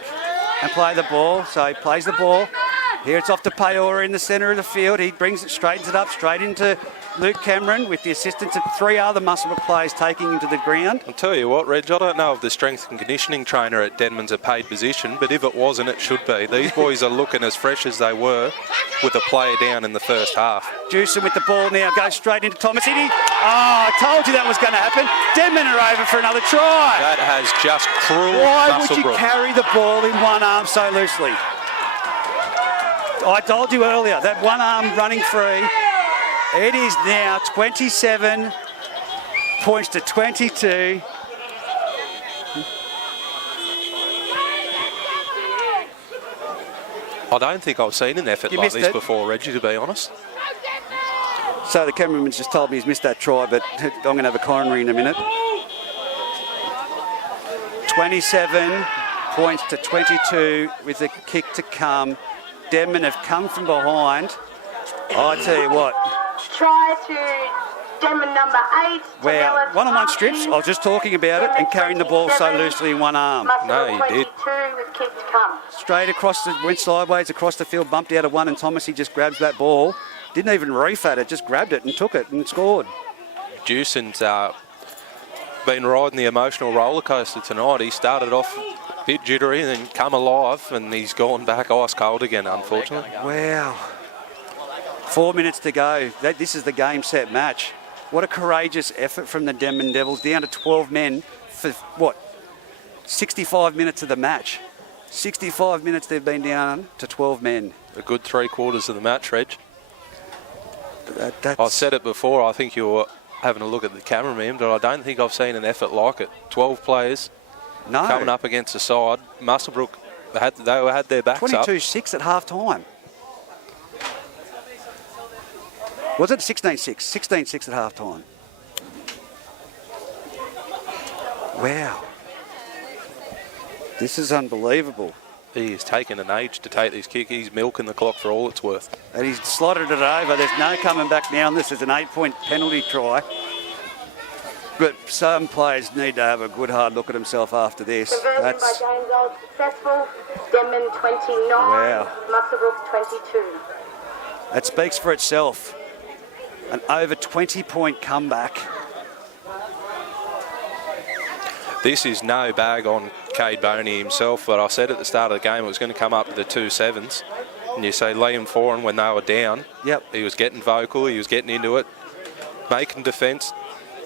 and play the ball. So he plays the ball. Here it's off to Peora in the centre of the field. He brings it, straightens it up, straight into Luke Cameron with the assistance of 3 other Muswellbrook players taking him to the ground. I'll tell you what, Reg, I don't know if the strength and conditioning trainer at Denman's a paid position, but if it wasn't, it should be. These boys are looking as fresh as they were with a player down in the first half. Jewson with the ball now, goes straight into Thomas. I told you that was going to happen. Denman are over for another try. That has just cruel Why would you Muswellbrook. carry the ball in one arm so loosely? I told you earlier, that one arm running free. It is now 27 points to 22. I don't think I've seen an effort like this before, Reggie, to be honest. So the cameraman's just told me he's missed that try, but I'm going to have a coronary in a minute. 27 points to 22 with a kick to come. Denman have come from behind. I tell you what. Try to Denman number 8. Wow, one-on-one strips. I was just talking about it, and carrying the ball so loosely in one arm. No, you did. With kick to come. Straight across, went sideways across the field, bumped out of one, and Thomas, he just grabs that ball. Didn't even reef at it, just grabbed it and took it and scored. Jewson's been riding the emotional roller coaster tonight. He started off a bit jittery and then come alive, and he's gone back ice cold again, unfortunately. Wow. 4 minutes to go. This is the game, set, match. What a courageous effort from the Denman Devils, down to 12 men for, 65 minutes of the match. 65 minutes they've been down to 12 men. A good 3/4 of the match, Reg. I said it before, I think you were having a look at the cameraman, but I don't think I've seen an effort like it. 12 players coming up against the side. Muswellbrook, they had their backs up. 22-6 at half-time. Was it 16-6? 16-6 at half-time. Wow. This is unbelievable. He is taking an age to take this kick. He's milking the clock for all it's worth. And he's slotted it over. There's no coming back now on this. It's an 8-point penalty try. But some players need to have a good hard look at himself after this. Conversion by James Old successful. Denman 29. Wow. Muswellbrook 22. It speaks for itself. An over 20-point comeback. This is no bag on Cade Boney himself, but I said at the start of the game it was going to come up to the 2 sevens. And you say Liam Foran when they were down. Yep. He was getting vocal, he was getting into it, making defence,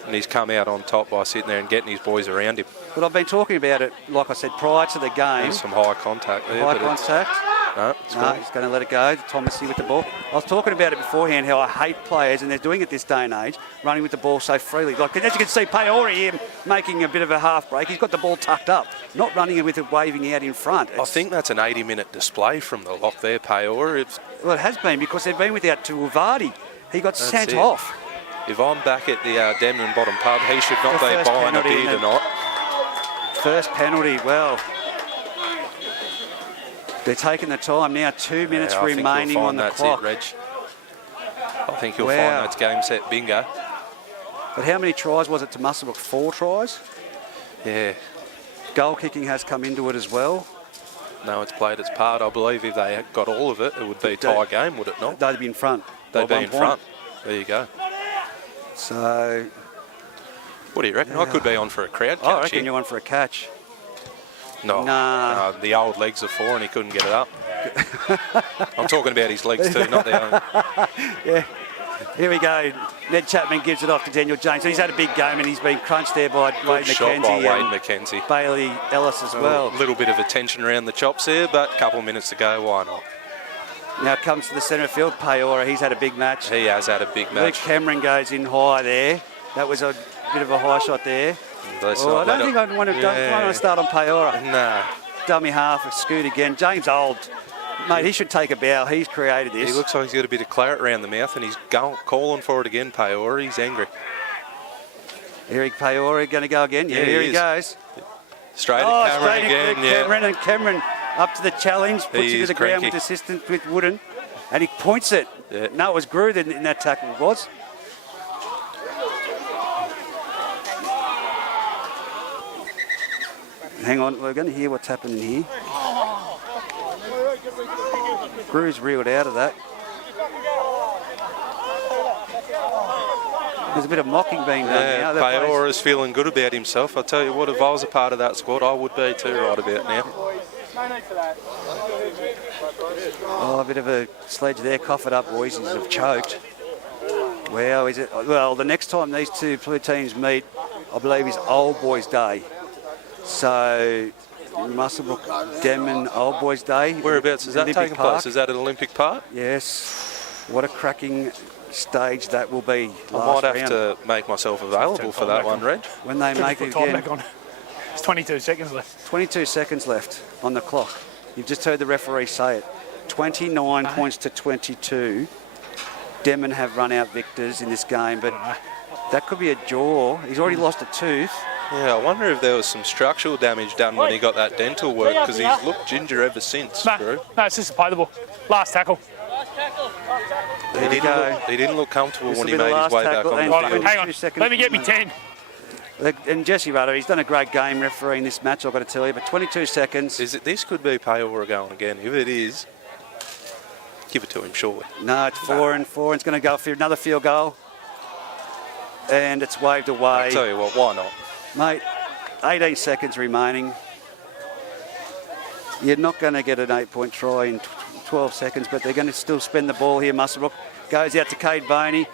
and he's come out on top by sitting there and getting his boys around him. But I've been talking about it, like I said, prior to the game. There's some high contact there. High contact. No, it's No, good. he's going to let it go. Thomasy with the ball. I was talking about it beforehand, how I hate players, and they're doing it this day and age, running with the ball so freely. Like, as you can see, Paori here making a bit of a half break. He's got the ball tucked up, not running with it waving out in front. I think that's an 80-minute display from the lock there, Payor. Well, it has been, because they've been without Tuivasa. He got sent it. off. If I'm back at the Denman bottom pub, he should not The be first buying a penalty, beer isn't it? tonight. First penalty, well. They're taking the time now, 2 minutes Yeah, I think remaining you'll on find the that's clock. it, Reg. I think you'll Wow. find that's game, set, bingo. But how many tries was it to Muswellbrook? 4 tries? Yeah. Goal kicking has come into it as well. No, it's played its part. I believe if they got all of it, it would be a tie game, would it not? They'd be in front. They'd by be in 1 front. point. There you go. So, What do you reckon? I could be on for a crowd catch I reckon here. you're on for a catch. No, Nah. the old legs are 4 and he couldn't get it up. I'm talking about his legs too, not the own. Yeah. Here we go. Ned Chapman gives it off to Daniel James. So he's had a big game and he's been crunched there by Wade Good shot by McKenzie Wade and McKenzie. Bailey Ellis as well. A little bit of a tension around the chops there, but a couple of minutes to go, why not? Now comes to the centre field, Paora. He's had a big match. He has had a big Luke match. Cameron goes in high there. That was a bit of a high shot there. Let's Oh, I not let don't think it- I'd want to, Yeah. don't want to start on Paora. Nah. Dummy half, a scoot again. James Old, mate, he should take a bow. He's created this. He looks like he's got a bit of claret around the mouth and he's calling for it again, Paora. He's angry. Eric Paora going to go again. Yeah, Yeah, here he he is. goes. Straight at Cameron straight again, at yeah. Cameron, and Cameron up to the challenge, puts He it to is the ground cranky. with assistance with Wooden, and he points it. Yeah. No, it was Grew in that tackle, it was. Hang on, we're going to hear what's happening here. Grew's reeled out of that. There's a bit of mocking being done Yeah, now. That plays- Paora's feeling good about himself. I tell you what, if I was a part of that squad, I would be too right about now. Oh, a bit of a sledge there. Cough it up, boys. He's have choked. Wow, is it? Well, the next time these two teams meet, I believe, is Old Boys Day. So, Muswellbrook, Denman, Old Boys Day. Whereabouts is that Olympic taking Park. place? Is that at Olympic Park? Yes. What a cracking stage that will be. I last might have round. to make myself available for that one, Reg. When they make it Put time again. back on. It's 22 seconds left. 22 seconds left on the clock. You've just heard the referee say it. 29 points to 22. Denman have run out victors in this game, but that could be a jaw. He's already lost a tooth. Yeah, I wonder if there was some structural damage done when he got that dental work, because he's looked ginger ever since, No, Drew. no, it's just to play the ball. Last tackle. There we go. He didn't look comfortable This when will he be the made his last way back tackle, on and the Right, field. hang on. 2 seconds. Let me get me 10. And Jesse Rutter, he's done a great game refereeing this match, I've got to tell you, but 22 seconds. Is it? This could be Paora going again. If it is, give it to him, surely. No, it's Foran's going to go for another field goal. And it's waved I away. tell you what, why not? Mate, 18 seconds remaining. You're not going to get an 8-point try in 12 seconds, but they're going to still spend the ball here. Muswellbrook goes out to Cade Boney.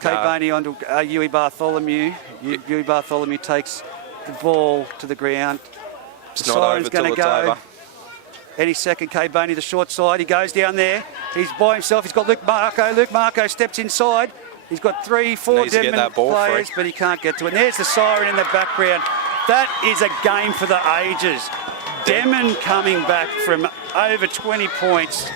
Cade No. Boney onto Huey Bartholomew. Huey Bartholomew takes the ball to the ground. It's The not siren's over till gonna it's go. over. Any second, Cade Boney, the short side. He goes down there. He's by himself. He's got Luke Marco. Luke Marco steps inside. He's got 3-4 Needs to get Denman that ball players, free. but he can't get to it. And there's the siren in the background. That is a game for the ages. Denman coming back from over 20 points.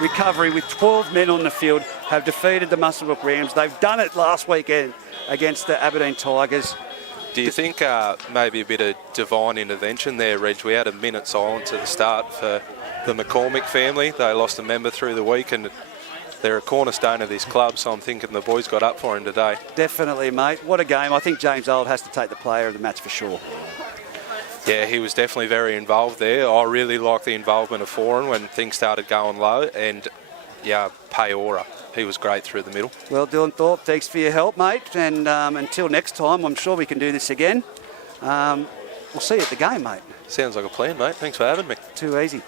Recovery with 12 men on the field have defeated the Muswellbrook Rams. They've done it last weekend against the Aberdeen Tigers. Do you think maybe a bit of divine intervention there, Reg? We had a minute silence at the start for the McCormick family. They lost a member through the week, and they're a cornerstone of this club, so I'm thinking the boys got up for him today. Definitely, mate. What a game. I think James Old has to take the player of the match for sure. Yeah, he was definitely very involved there. I really liked the involvement of Foran when things started going low, and yeah, Peora. He was great through the middle. Well, Dylan Thorpe, thanks for your help, mate. And until next time, I'm sure we can do this again. We'll see you at the game, mate. Sounds like a plan, mate. Thanks for having me. Too easy.